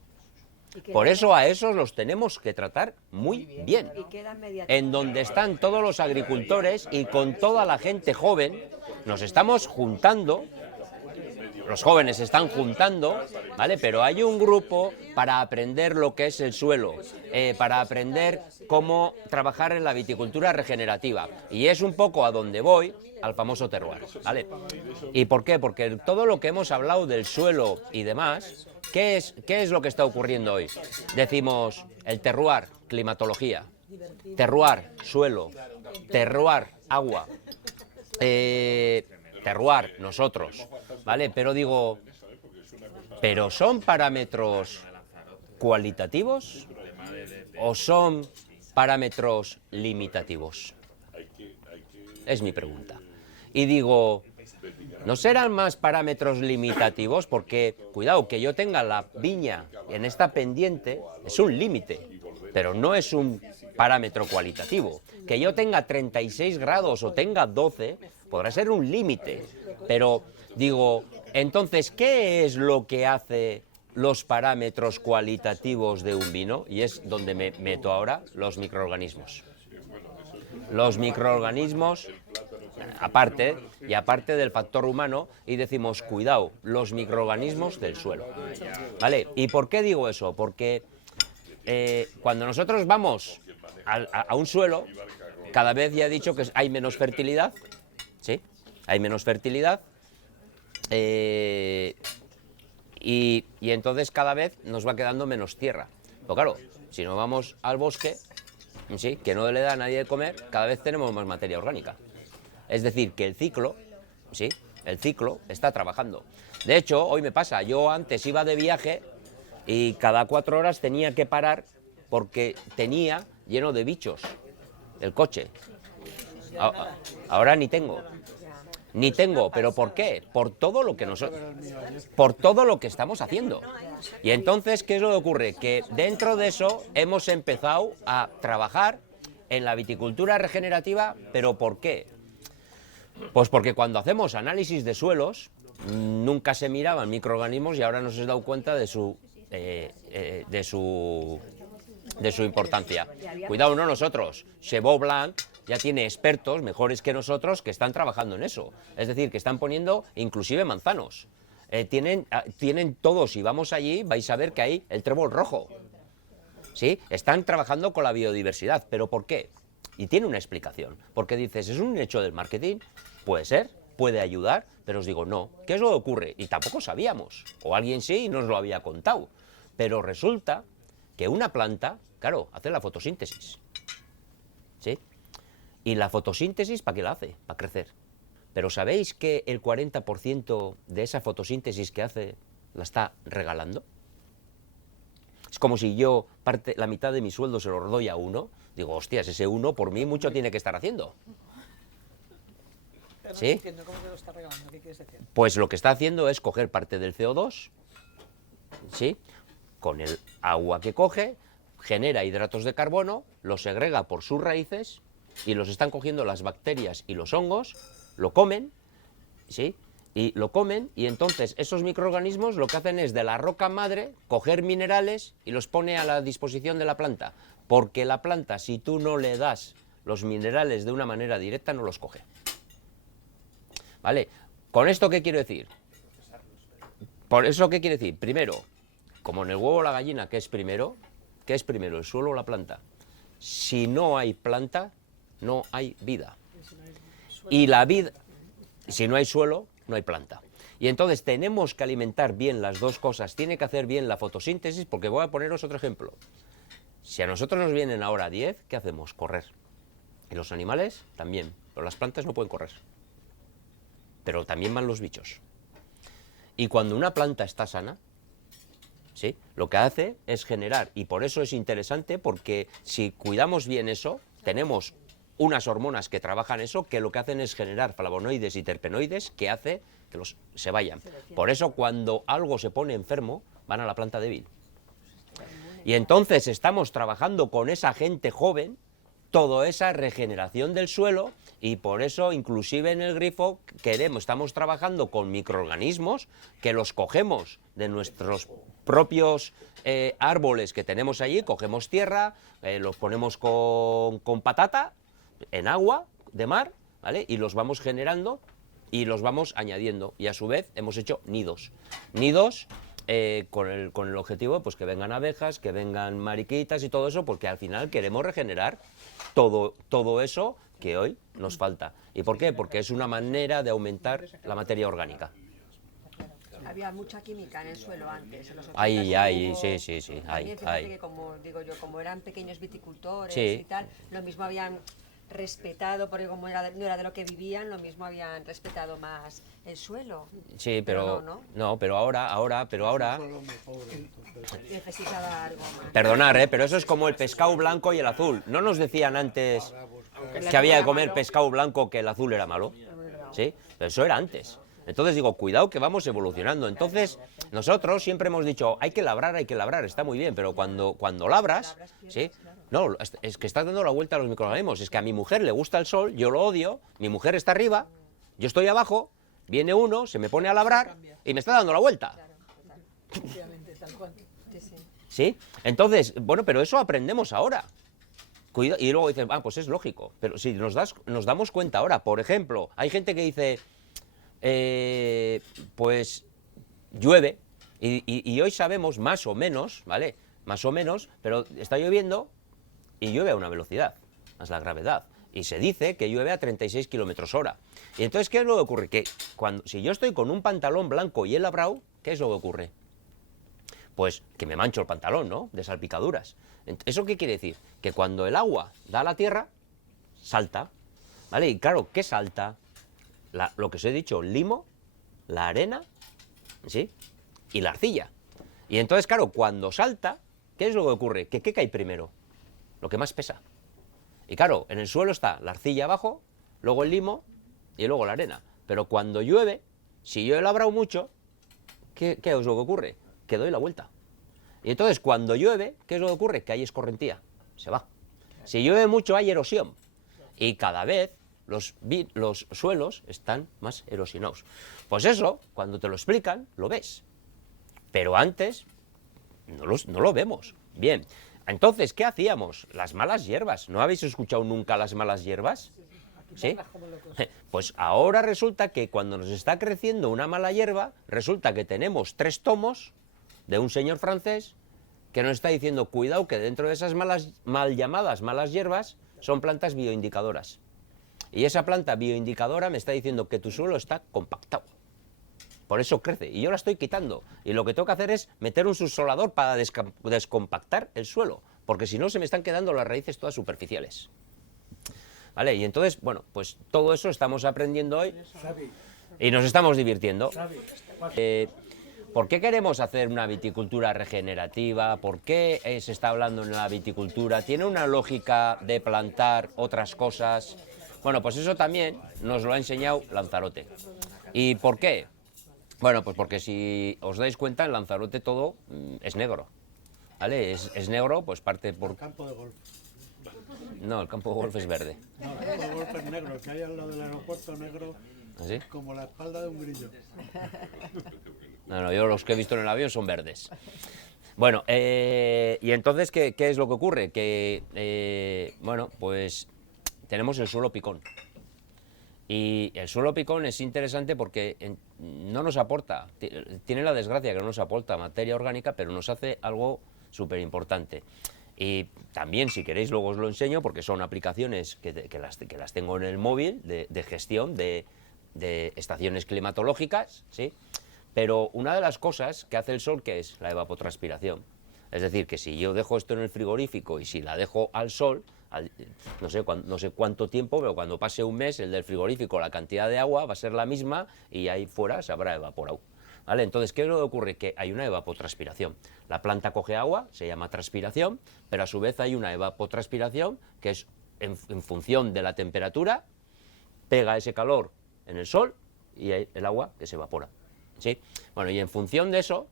Por eso a esos los tenemos que tratar muy bien. Y quedan mediáticos. En donde están todos los agricultores y con toda la gente joven, nos estamos juntando, los jóvenes se están juntando, ¿vale? Pero hay un grupo para aprender lo que es el suelo, para aprender cómo trabajar en la viticultura regenerativa. Y es un poco a donde voy, al famoso terroir, ¿vale? ¿Y por qué? Porque todo lo que hemos hablado del suelo y demás, ¿qué es lo que está ocurriendo hoy? Decimos el terroir, climatología, terroir, suelo, terroir, agua, terroir, nosotros, ¿vale? Pero digo, ¿pero son parámetros cualitativos o son parámetros limitativos? Es mi pregunta. Y digo, ¿no serán más parámetros limitativos? Porque, cuidado, que yo tenga la viña en esta pendiente es un límite, pero no es un parámetro cualitativo. Que yo tenga 36 grados o tenga 12 podrá ser un límite, pero digo, entonces, ¿qué es lo que hace los parámetros cualitativos de un vino? Y es donde me meto ahora, los microorganismos. Los microorganismos, aparte del factor humano, y decimos, cuidado, los microorganismos del suelo, ¿vale? ¿Y por qué digo eso? Porque cuando nosotros vamos a un suelo, cada vez ya he dicho que hay menos fertilidad, ¿sí? Hay menos fertilidad, y entonces cada vez nos va quedando menos tierra. Pero claro, si no vamos al bosque, sí, que no le da a nadie de comer, cada vez tenemos más materia orgánica. Es decir, que el ciclo, sí, el ciclo está trabajando. De hecho, hoy me pasa, yo antes iba de viaje y cada 4 horas tenía que parar porque tenía lleno de bichos el coche. Ahora ni tengo. Ni tengo, pero ¿por qué? Por todo lo que estamos haciendo. Y entonces, ¿qué es lo que ocurre? Que dentro de eso hemos empezado a trabajar en la viticultura regenerativa, ¿pero por qué? Pues porque cuando hacemos análisis de suelos, nunca se miraban microorganismos y ahora nos hemos dado cuenta de su importancia. Cuidado, no nosotros. Cheval Blanc ya tiene expertos mejores que nosotros que están trabajando en eso. Es decir, que están poniendo inclusive manzanos. Tienen todos, si vamos allí, vais a ver que hay el trébol rojo. ¿Sí? Están trabajando con la biodiversidad. ¿Pero por qué? Y tiene una explicación. Porque dices, ¿es un hecho del marketing? Puede ser, puede ayudar, pero os digo, no. ¿Qué es lo que ocurre? Y tampoco sabíamos. O alguien sí y nos lo había contado. Pero resulta que una planta, claro, hace la fotosíntesis. ¿Sí? ¿Y la fotosíntesis para qué la hace? Para crecer. Pero ¿sabéis que el 40% de esa fotosíntesis que hace la está regalando? Es como si yo la mitad de mi sueldo se lo doy a uno. Digo, hostias, ese uno por mí mucho tiene que estar haciendo. Pero no ¿Sí? entiendo cómo te lo está regalando, ¿qué quieres decir? Pues lo que está haciendo es coger parte del CO2, ¿sí? Con el agua que coge, genera hidratos de carbono, los segrega por sus raíces y los están cogiendo las bacterias y los hongos, lo comen, ¿sí? Y lo comen y entonces esos microorganismos lo que hacen es de la roca madre coger minerales y los pone a la disposición de la planta, porque la planta, si tú no le das los minerales de una manera directa, no los coge. ¿Vale? ¿Con esto qué quiero decir? Por eso, ¿qué quiere decir? Primero, como en el huevo o la gallina, ¿qué es primero? ¿Qué es primero, el suelo o la planta? Si no hay planta, no hay vida. Y la vida, si no hay suelo, no hay planta. Y entonces tenemos que alimentar bien las dos cosas. Tiene que hacer bien la fotosíntesis, porque voy a poneros otro ejemplo. Si a nosotros nos vienen ahora 10, ¿qué hacemos? Correr. Y los animales también, pero las plantas no pueden correr. Pero también van los bichos. Y cuando una planta está sana, ¿sí? Lo que hace es generar, y por eso es interesante, porque si cuidamos bien eso, tenemos unas hormonas que trabajan eso, que lo que hacen es generar flavonoides y terpenoides, que hace que se vayan. Por eso cuando algo se pone enfermo, van a la planta débil. Y entonces estamos trabajando con esa gente joven, toda esa regeneración del suelo, y por eso inclusive en el grifo estamos trabajando con microorganismos que los cogemos de nuestros propios árboles que tenemos allí, cogemos tierra, los ponemos con patata en agua de mar, ¿vale? Y los vamos generando y los vamos añadiendo, y a su vez hemos hecho nidos con el objetivo pues que vengan abejas, que vengan mariquitas y todo eso, porque al final queremos regenerar todo eso que hoy nos falta. ¿Y por qué? Porque es una manera de aumentar la materia orgánica. Había mucha química en el suelo antes, en los 80. Sí, También fíjate hay. que, como digo yo, como eran pequeños viticultores Sí. y tal, lo mismo habían respetado, porque como no era de lo que vivían, lo mismo habían respetado más el suelo. Sí, pero pero ahora, Solo muy pobre, entonces. Necesitaba algo más. perdonar, pero eso es como el pescado blanco y el azul. ¿No nos decían antes que había que comer pescado blanco, que el azul era malo? Sí, pero eso era antes. Entonces digo, cuidado que vamos evolucionando. Entonces, nosotros siempre hemos dicho, hay que labrar, está muy bien, pero cuando labras, ¿sí? No, es que estás dando la vuelta a los microorganismos. Es que a mi mujer le gusta el sol, yo lo odio, mi mujer está arriba, yo estoy abajo, viene uno, se me pone a labrar y me está dando la vuelta. Efectivamente, tal cual. Sí, sí. ¿Sí? Entonces, bueno, pero eso aprendemos ahora. Y luego dices, pues es lógico. Pero si nos damos cuenta ahora, por ejemplo, hay gente que dice, pues llueve, y hoy sabemos más o menos, ¿vale? Más o menos, pero está lloviendo y llueve a una velocidad, más la gravedad. Y se dice que llueve a 36 kilómetros hora. Y entonces, ¿qué es lo que ocurre? Que si yo estoy con un pantalón blanco y he labrado, ¿qué es lo que ocurre? Pues que me mancho el pantalón, ¿no? De salpicaduras. ¿Eso qué quiere decir? Que cuando el agua da a la tierra, salta, ¿vale? Y claro, ¿qué salta? Lo que os he dicho, el limo, la arena, ¿sí? Y la arcilla. Y entonces, claro, cuando salta, ¿qué es lo que ocurre? ¿Qué cae primero? Lo que más pesa. Y claro, en el suelo está la arcilla abajo, luego el limo y luego la arena. Pero cuando llueve, si yo he labrado mucho, ¿qué es lo que ocurre? Que doy la vuelta. Y entonces, cuando llueve, ¿qué es lo que ocurre? Que hay escorrentía, se va. Si llueve mucho, hay erosión. Y cada vez los suelos están más erosionados. Pues eso, cuando te lo explican, lo ves. Pero antes no lo vemos. Bien, entonces, ¿qué hacíamos? Las malas hierbas. ¿No habéis escuchado nunca las malas hierbas? ¿Sí? Pues ahora resulta que cuando nos está creciendo una mala hierba, resulta que tenemos 3 tomos de un señor francés que nos está diciendo, cuidado que dentro de esas mal llamadas malas hierbas son plantas bioindicadoras. Y esa planta bioindicadora me está diciendo que tu suelo está compactado. Por eso crece. Y yo la estoy quitando. Y lo que tengo que hacer es meter un subsolador para descompactar el suelo. Porque si no, se me están quedando las raíces todas superficiales. ¿Vale? Y entonces, bueno, pues todo eso estamos aprendiendo hoy. Y nos estamos divirtiendo. ¿Por qué queremos hacer una viticultura regenerativa? ¿Por qué se está hablando en la viticultura? ¿Tiene una lógica de plantar otras cosas? Bueno, pues eso también nos lo ha enseñado Lanzarote. ¿Y por qué? Bueno, pues porque si os dais cuenta, en Lanzarote todo es negro, ¿vale? Es negro, pues parte por... El campo de golf. No, el campo de golf es verde. No, el campo de golf es negro, el que hay al lado del aeropuerto negro, ¿Así? como la espalda de un grillo. No, yo los que he visto en el avión son verdes. Bueno, y entonces, ¿qué es lo que ocurre? Que, bueno, pues tenemos el suelo picón. Y el suelo picón es interesante porque no nos aporta, tiene la desgracia que no nos aporta materia orgánica, pero nos hace algo súper importante. Y también, si queréis, luego os lo enseño, porque son aplicaciones que las tengo en el móvil de gestión de estaciones climatológicas, ¿sí? Pero una de las cosas que hace el sol, ¿qué es? La evapotranspiración. Es decir, que si yo dejo esto en el frigorífico y si la dejo al sol, no sé cuánto tiempo, pero cuando pase un mes, el del frigorífico, la cantidad de agua va a ser la misma y ahí fuera se habrá evaporado. ¿Vale? Entonces, ¿qué es lo que ocurre? Que hay una evapotranspiración. La planta coge agua, se llama transpiración, pero a su vez hay una evapotranspiración que es en función de la temperatura, pega ese calor en el sol y hay el agua que se evapora. ¿Sí? Bueno, y en función de eso,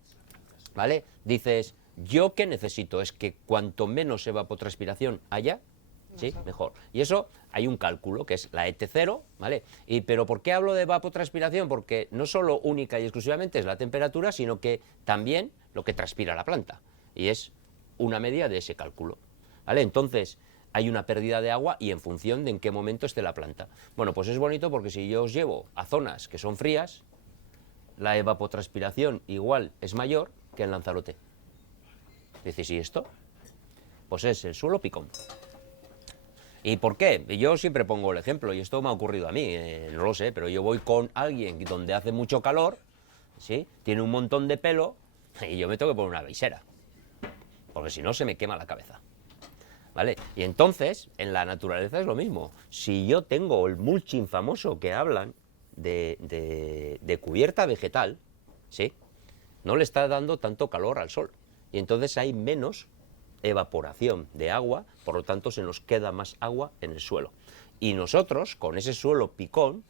¿vale? Dices, ¿yo qué necesito? Es que cuanto menos evapotranspiración haya, ¿sí? Mejor. Y eso hay un cálculo que es la ET0, ¿vale? Pero ¿por qué hablo de evapotranspiración? Porque no solo única y exclusivamente es la temperatura, sino que también lo que transpira la planta. Y es una media de ese cálculo, ¿vale? Entonces, hay una pérdida de agua y en función de en qué momento esté la planta. Bueno, pues es bonito porque si yo os llevo a zonas que son frías, la evapotranspiración igual es mayor que en Lanzarote. Dices, ¿y esto? Pues es el suelo picón. ¿Y por qué? Yo siempre pongo el ejemplo, y esto me ha ocurrido a mí, no lo sé, pero yo voy con alguien donde hace mucho calor, ¿sí? Tiene un montón de pelo, y yo me tengo que poner una visera, porque si no se me quema la cabeza, ¿vale? Y entonces, en la naturaleza es lo mismo. Si yo tengo el mulching famoso que hablan de cubierta vegetal, ¿sí? No le está dando tanto calor al sol, y entonces hay menos evaporación de agua, por lo tanto se nos queda más agua en el suelo. Y nosotros, con ese suelo picón,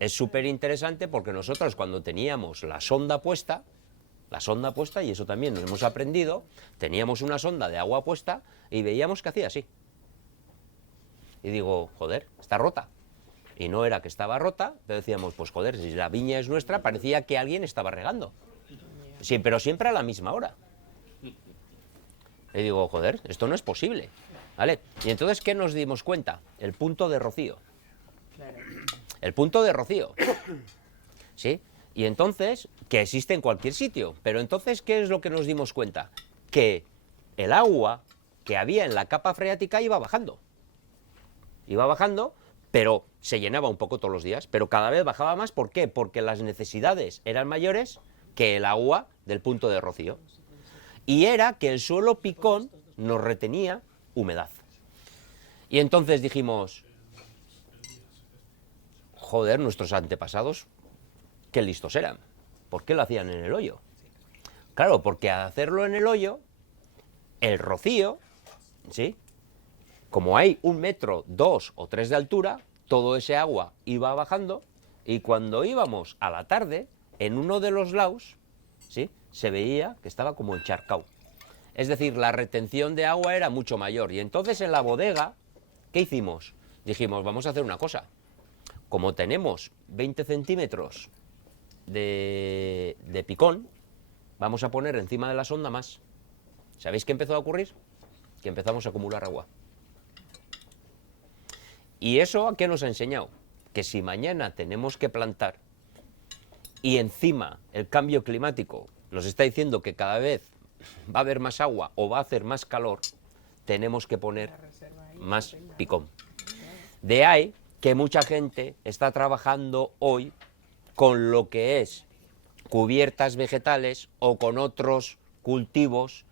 es súper interesante porque nosotros cuando teníamos la sonda puesta, y eso también lo hemos aprendido, teníamos una sonda de agua puesta y veíamos que hacía así. Y digo, joder, está rota. Y no era que estaba rota, pero decíamos, pues joder, si la viña es nuestra, parecía que alguien estaba regando. Sí, pero siempre a la misma hora. Y digo, joder, esto no es posible, ¿vale? Y entonces, ¿qué nos dimos cuenta? El punto de rocío. El punto de rocío, ¿sí? Y entonces, que existe en cualquier sitio, pero entonces, ¿qué es lo que nos dimos cuenta? Que el agua que había en la capa freática iba bajando, pero se llenaba un poco todos los días, pero cada vez bajaba más. ¿Por qué? Porque las necesidades eran mayores que el agua del punto de rocío. Y era que el suelo picón nos retenía humedad. Y entonces dijimos, joder, nuestros antepasados, qué listos eran. ¿Por qué lo hacían en el hoyo? Claro, porque al hacerlo en el hoyo, el rocío, ¿sí? Como hay 1 metro, 2 o 3 de altura, todo ese agua iba bajando y cuando íbamos a la tarde, en uno de los lados, ¿sí? Se veía que estaba como encharcado. Es decir, la retención de agua era mucho mayor. Y entonces en la bodega, ¿qué hicimos? Dijimos, vamos a hacer una cosa. Como tenemos 20 centímetros de picón, vamos a poner encima de la sonda más. ¿Sabéis qué empezó a ocurrir? Que empezamos a acumular agua. ¿Y eso a qué nos ha enseñado? Que si mañana tenemos que plantar y encima el cambio climático nos está diciendo que cada vez va a haber más agua o va a hacer más calor, tenemos que poner más picón. De ahí que mucha gente está trabajando hoy con lo que es cubiertas vegetales o con otros cultivos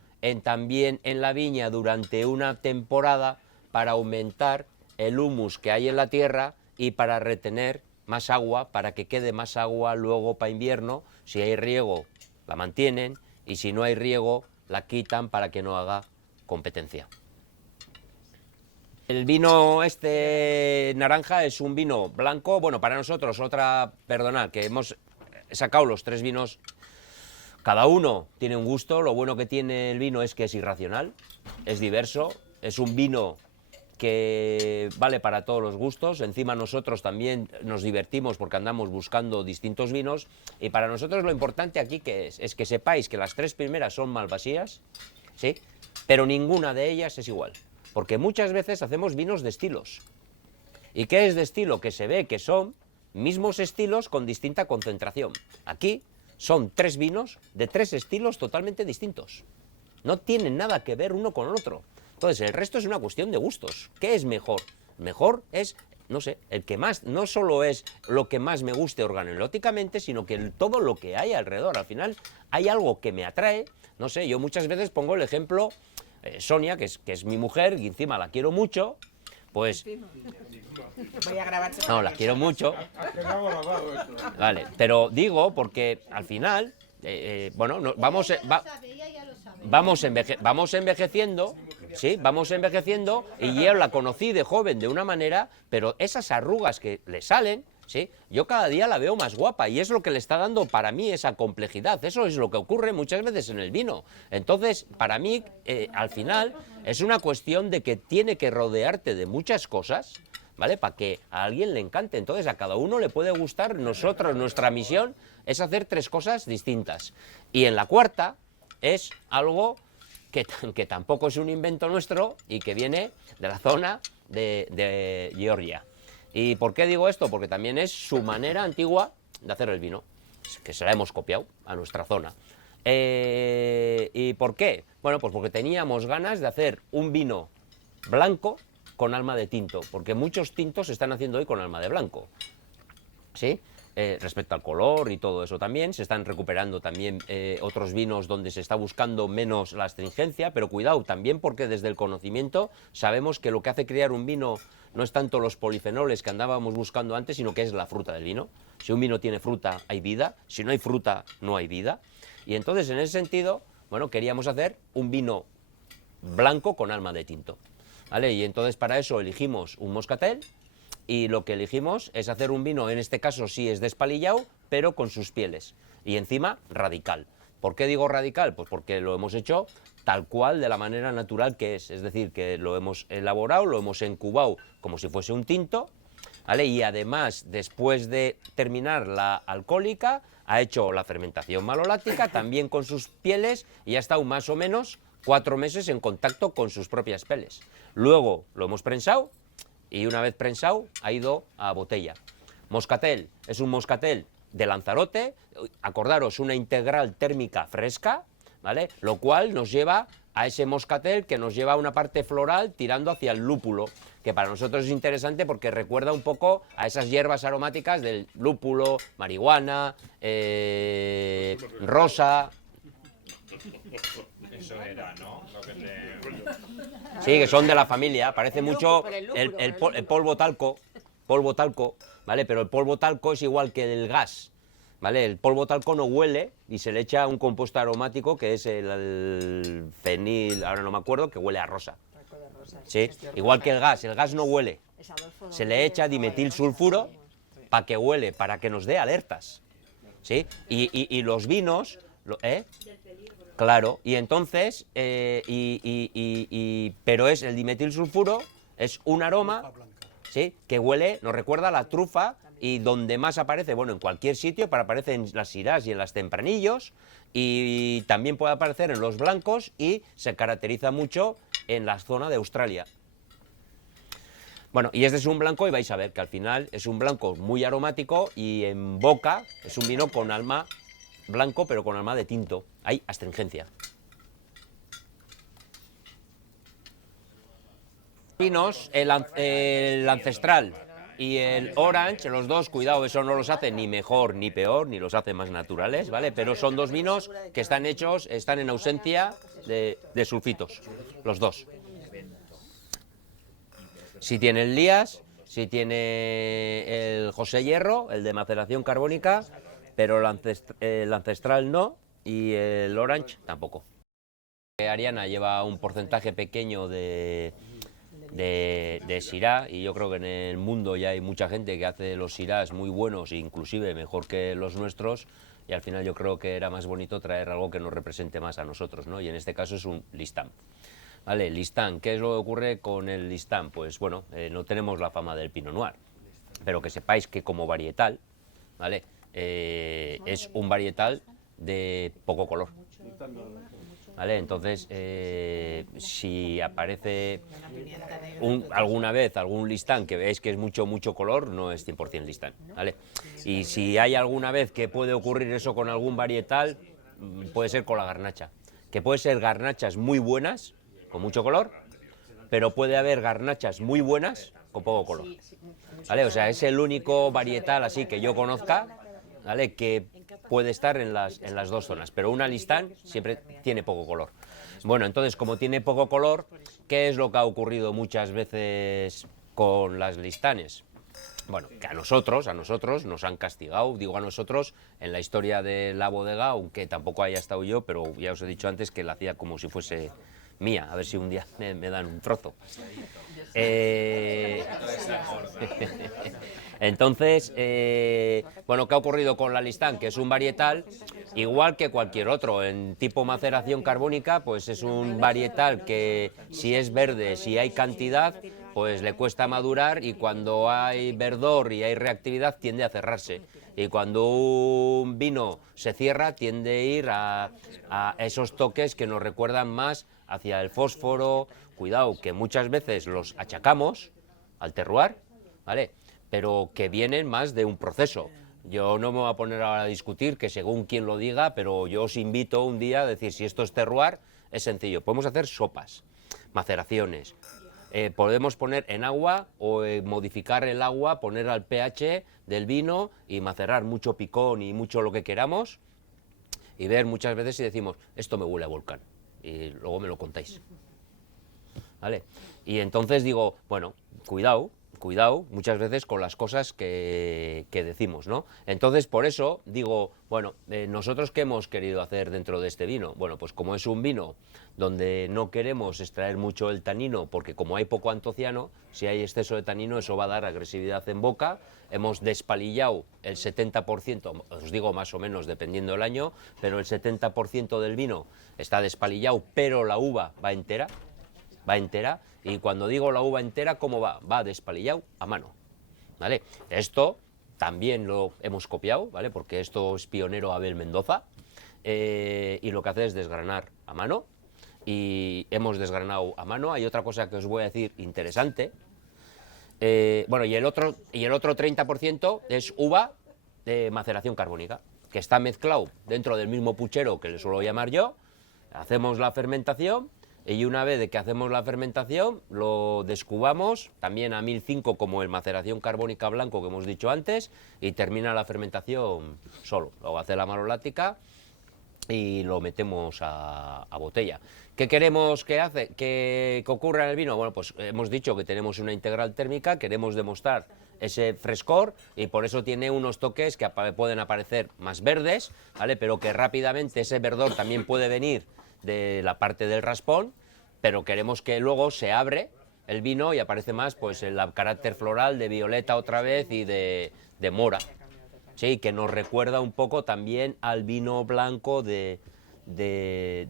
también en la viña durante una temporada para aumentar el humus que hay en la tierra y para retener más agua, para que quede más agua luego para invierno. Si hay riego, la mantienen, y si no hay riego, la quitan para que no haga competencia. El vino naranja es un vino blanco, bueno, para nosotros, perdonad, que hemos sacado los 3 vinos, cada uno tiene un gusto. Lo bueno que tiene el vino es que es irracional, es diverso, es un vino que vale para todos los gustos. Encima nosotros también nos divertimos porque andamos buscando distintos vinos, y para nosotros lo importante aquí que es que sepáis que las 3 primeras son Malvasías, ¿sí? Pero ninguna de ellas es igual, porque muchas veces hacemos vinos de estilos. ¿Y qué es de estilo? Que se ve que son mismos estilos con distinta concentración. Aquí son 3 vinos de 3 estilos totalmente distintos, no tienen nada que ver uno con el otro. Entonces, el resto es una cuestión de gustos. ¿Qué es mejor? Mejor es, no sé, el que más, no solo es lo que más me guste organolépticamente, sino que todo lo que hay alrededor. Al final, hay algo que me atrae, no sé, yo muchas veces pongo el ejemplo, Sonia, que es mi mujer, y encima la quiero mucho, pues... Voy a grabar. No, la quiero mucho. Vale, pero digo porque al final, bueno, vamos envejeciendo, ¿sí? Vamos envejeciendo, y yo la conocí de joven de una manera, pero esas arrugas que le salen ¿sí? Yo cada día la veo más guapa y es lo que le está dando para mí esa complejidad. Eso es lo que ocurre muchas veces en el vino. Entonces, para mí, al final, es una cuestión de que tiene que rodearte de muchas cosas, ¿vale? Para que a alguien le encante. Entonces, a cada uno le puede gustar. Nosotros, nuestra misión es hacer 3 cosas distintas. Y en la cuarta es algo que tampoco es un invento nuestro y que viene de la zona de Georgia. ¿Y por qué digo esto? Porque también es su manera antigua de hacer el vino, que se la hemos copiado a nuestra zona. ¿Y por qué? Bueno, pues porque teníamos ganas de hacer un vino blanco con alma de tinto, porque muchos tintos se están haciendo hoy con alma de blanco, ¿sí? Respecto al color y todo eso también, se están recuperando también otros vinos donde se está buscando menos la astringencia, pero cuidado, también porque desde el conocimiento sabemos que lo que hace crear un vino no es tanto los polifenoles que andábamos buscando antes, sino que es la fruta del vino. Si un vino tiene fruta, hay vida, si no hay fruta, no hay vida. Y entonces, en ese sentido, bueno, queríamos hacer un vino blanco con alma de tinto, ¿vale? Y entonces para eso elegimos un moscatel, y lo que elegimos es hacer un vino, en este caso sí es despalillado, pero con sus pieles, y encima radical. ¿Por qué digo radical? Pues porque lo hemos hecho tal cual, de la manera natural que es decir, que lo hemos elaborado, lo hemos incubado como si fuese un tinto, ¿vale? Y además, después de terminar la alcohólica, ha hecho la fermentación maloláctica, también con sus pieles, y ha estado más o menos 4 meses en contacto con sus propias pieles. Luego lo hemos prensado, y una vez prensado ha ido a botella. Moscatel, es un moscatel de Lanzarote, acordaros, una integral térmica fresca, ¿vale? Lo cual nos lleva a ese moscatel que nos lleva a una parte floral tirando hacia el lúpulo, que para nosotros es interesante porque recuerda un poco a esas hierbas aromáticas del lúpulo, marihuana, rosa. Eso era, ¿no? Lo que te... Sí, que son de la familia, parece mucho el polvo talco, ¿vale? Pero el polvo talco es igual que el gas, ¿vale? El polvo talco no huele y se le echa un compuesto aromático que es el fenil, ahora no me acuerdo, que huele a rosa. Sí, igual que el gas no huele. Se le echa dimetilsulfuro para que huele, para que nos dé alertas, ¿sí? Y los vinos, claro, y entonces, pero es el dimetilsulfuro, es un aroma, ¿sí? Que huele, nos recuerda a la trufa, y donde más aparece, bueno, en cualquier sitio, pero aparece en las sirás y en las tempranillos, y también puede aparecer en los blancos, y se caracteriza mucho en la zona de Australia. Bueno, y este es un blanco, y vais a ver que al final es un blanco muy aromático, y en boca es un vino con alma blanco, pero con alma de tinto. Hay astringencia. Vinos, el ancestral y el orange, los dos, cuidado, eso no los hace ni mejor ni peor, ni los hace más naturales, ¿vale? Pero son dos vinos que están hechos, están en ausencia de sulfitos, los dos. Si tiene el Lías, si tiene el José Hierro, el de maceración carbónica, pero el ancestral no, y el orange tampoco. Ariana lleva un porcentaje pequeño de Syrah, y yo creo que en el mundo ya hay mucha gente que hace los Syrahs muy buenos, inclusive mejor que los nuestros, y al final yo creo que era más bonito traer algo que nos represente más a nosotros, ¿no? Y en este caso es un Listán. Vale, Listán, ¿qué es lo que ocurre con el Listán? Pues bueno, no tenemos la fama del Pinot Noir, pero que sepáis que como varietal, ¿vale? Es un varietal de poco color, ¿vale? Entonces, si aparece alguna vez algún Listán que veis que es mucho color, no es 100% Listán, ¿vale? Y si hay alguna vez que puede ocurrir eso con algún varietal, puede ser con la garnacha, que puede ser garnachas muy buenas, con mucho color, pero puede haber garnachas muy buenas con poco color, ¿vale? O sea, es el único varietal así que yo conozca, ¿vale?, que puede estar en las dos zonas, pero una Listán siempre tiene poco color. Bueno, entonces, como tiene poco color, ¿qué es lo que ha ocurrido muchas veces con las Listanes? Bueno, que a nosotros nos han castigado, digo a nosotros, en la historia de la bodega, aunque tampoco haya estado yo, pero ya os he dicho antes que la hacía como si fuese mía, a ver si un día me dan un trozo. Entonces, bueno, ¿qué ha ocurrido con la Listán? Que es un varietal igual que cualquier otro. En tipo maceración carbónica, pues es un varietal que si es verde, si hay cantidad, pues le cuesta madurar, y cuando hay verdor y hay reactividad tiende a cerrarse. Y cuando un vino se cierra tiende a ir a esos toques que nos recuerdan más hacia el fósforo. Cuidado, que muchas veces los achacamos al terroir, ¿vale? Pero que vienen más de un proceso. Yo no me voy a poner ahora a discutir que según quien lo diga, pero yo os invito un día a decir si esto es terroir. Es sencillo, podemos hacer sopas, maceraciones, podemos poner en agua o modificar el agua, poner al pH del vino y macerar mucho picón y mucho lo que queramos, y ver muchas veces si decimos, esto me huele a volcán, y luego me lo contáis, ¿vale? Y entonces digo, bueno, cuidado muchas veces con las cosas que decimos, ¿no? Entonces, por eso digo, bueno, ¿nosotros qué hemos querido hacer dentro de este vino? Bueno, pues como es un vino donde no queremos extraer mucho el tanino, porque como hay poco antociano, si hay exceso de tanino, eso va a dar agresividad en boca. Hemos despalillado el 70%, os digo más o menos dependiendo del año, pero el 70% del vino está despalillado, pero la uva va entera, y cuando digo la uva entera, ¿cómo va? Va despalillado a mano, ¿vale? Esto también lo hemos copiado, ¿vale? Porque esto es pionero Abel Mendoza, y lo que hace es desgranar a mano, y hemos desgranado a mano. Hay otra cosa que os voy a decir interesante, bueno, y el otro 30% es uva de maceración carbónica, que está mezclado dentro del mismo puchero que le suelo llamar yo. Hacemos la fermentación, y una vez de que hacemos la fermentación, lo descubamos, también a 1005 como el maceración carbónica blanco que hemos dicho antes, y termina la fermentación solo. Luego hace la maloláctica y lo metemos a botella. ¿Qué queremos que ocurra en el vino? Bueno, pues hemos dicho que tenemos una integral térmica, queremos demostrar ese frescor, y por eso tiene unos toques que pueden aparecer más verdes, ¿vale? Pero que rápidamente ese verdor también puede venir de la parte del raspón, pero queremos que luego se abre el vino y aparece más pues el carácter floral de violeta otra vez y de mora, sí, que nos recuerda un poco también al vino blanco de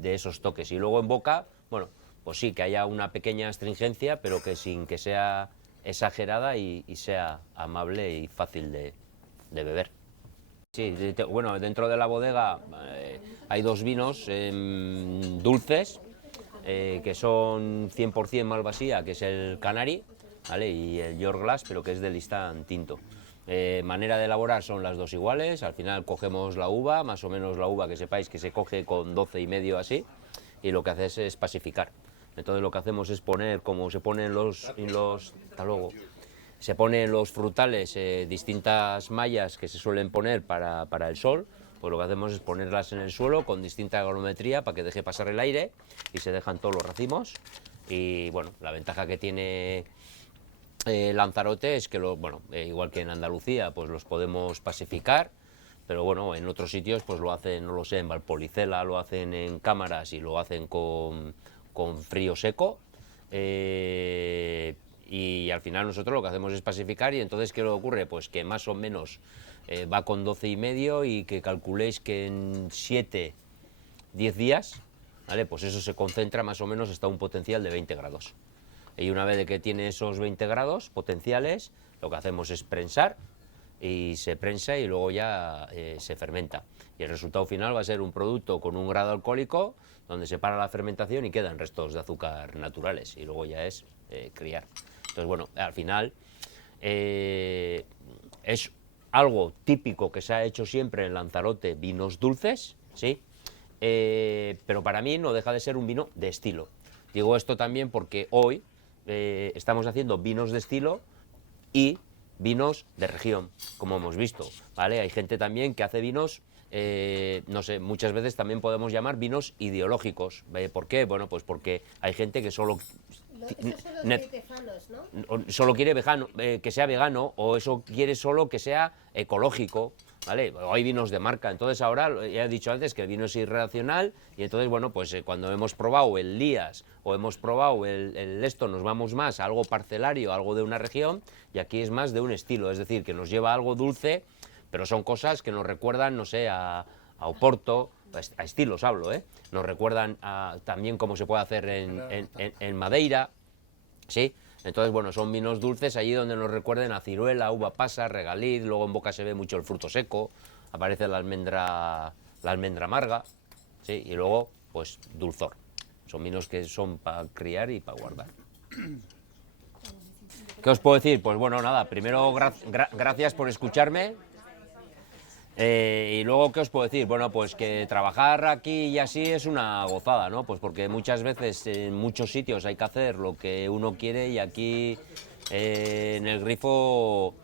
esos toques. Y luego en boca, bueno, pues sí, que haya una pequeña astringencia, pero que sin que sea exagerada y sea amable y fácil de beber. Sí, bueno, dentro de la bodega hay dos vinos dulces, que son 100% Malvasía, que es el Canari, ¿vale? Y el York Glass, pero que es de Listán tinto. Manera de elaborar son las dos iguales. Al final cogemos la uva, más o menos la uva que sepáis que se coge con 12,5 así, y lo que haces es pasificar. Entonces lo que hacemos es poner, como se ponen hasta luego, se ponen los frutales, distintas mallas que se suelen poner para el sol. Pues lo que hacemos es ponerlas en el suelo con distinta galometría para que deje pasar el aire, y se dejan todos los racimos. Y bueno, la ventaja que tiene Lanzarote es que, igual que en Andalucía, pues los podemos pasificar, pero bueno, en otros sitios pues lo hacen, no lo sé, en Valpolicella lo hacen en cámaras y lo hacen con frío seco. Y al final nosotros lo que hacemos es pasificar, y entonces ¿qué le ocurre? Pues que más o menos va con 12,5, y que calculéis que en 7-10 días, ¿vale? Pues eso se concentra más o menos hasta un potencial de 20 grados. Y una vez de que tiene esos 20 grados potenciales, lo que hacemos es prensar, y se prensa y luego ya se fermenta. Y el resultado final va a ser un producto con un grado alcohólico, donde se para la fermentación y quedan restos de azúcar naturales, y luego ya es criar. Entonces, bueno, al final es algo típico que se ha hecho siempre en Lanzarote, vinos dulces, ¿sí? Pero para mí no deja de ser un vino de estilo. Digo esto también porque hoy estamos haciendo vinos de estilo y vinos de región, como hemos visto, ¿vale? Hay gente también que hace vinos, no sé, muchas veces también podemos llamar vinos ideológicos. ¿Por qué? Bueno, pues porque hay gente que solo solo quiere que sea vegano, o eso quiere solo que sea ecológico, ¿vale? O hay vinos de marca. Entonces ahora, ya he dicho antes que el vino es irracional y entonces, bueno, pues cuando hemos probado el Lías o hemos probado el esto, nos vamos más a algo parcelario, algo de una región, y aquí es más de un estilo, es decir, que nos lleva a algo dulce, pero son cosas que nos recuerdan, no sé, a Oporto, a estilos hablo, ¿eh? Nos recuerdan también cómo se puede hacer en Madeira, ¿sí? Entonces, bueno, son vinos dulces allí donde nos recuerden a ciruela, uva pasa, regaliz, luego en boca se ve mucho el fruto seco, aparece la almendra amarga, ¿sí? Y luego, pues, dulzor. Son vinos que son para criar y para guardar. ¿Qué os puedo decir? Pues bueno, nada, primero gracias por escucharme. Y luego, ¿qué os puedo decir? Bueno, pues que trabajar aquí y así es una gozada, ¿no? Pues porque muchas veces en muchos sitios hay que hacer lo que uno quiere y aquí en el Grifo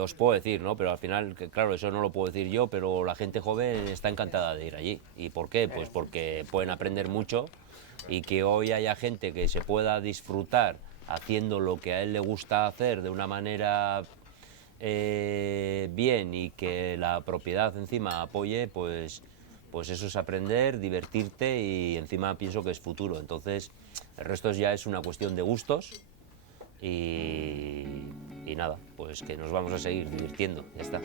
os puedo decir, ¿no? Pero al final, claro, eso no lo puedo decir yo, pero la gente joven está encantada de ir allí. ¿Y por qué? Pues porque pueden aprender mucho y que hoy haya gente que se pueda disfrutar haciendo lo que a él le gusta hacer de una manera bien y que la propiedad encima apoye, pues eso es aprender, divertirte y encima pienso que es futuro. Entonces el resto ya es una cuestión de gustos y nada, pues que nos vamos a seguir divirtiendo, ya está.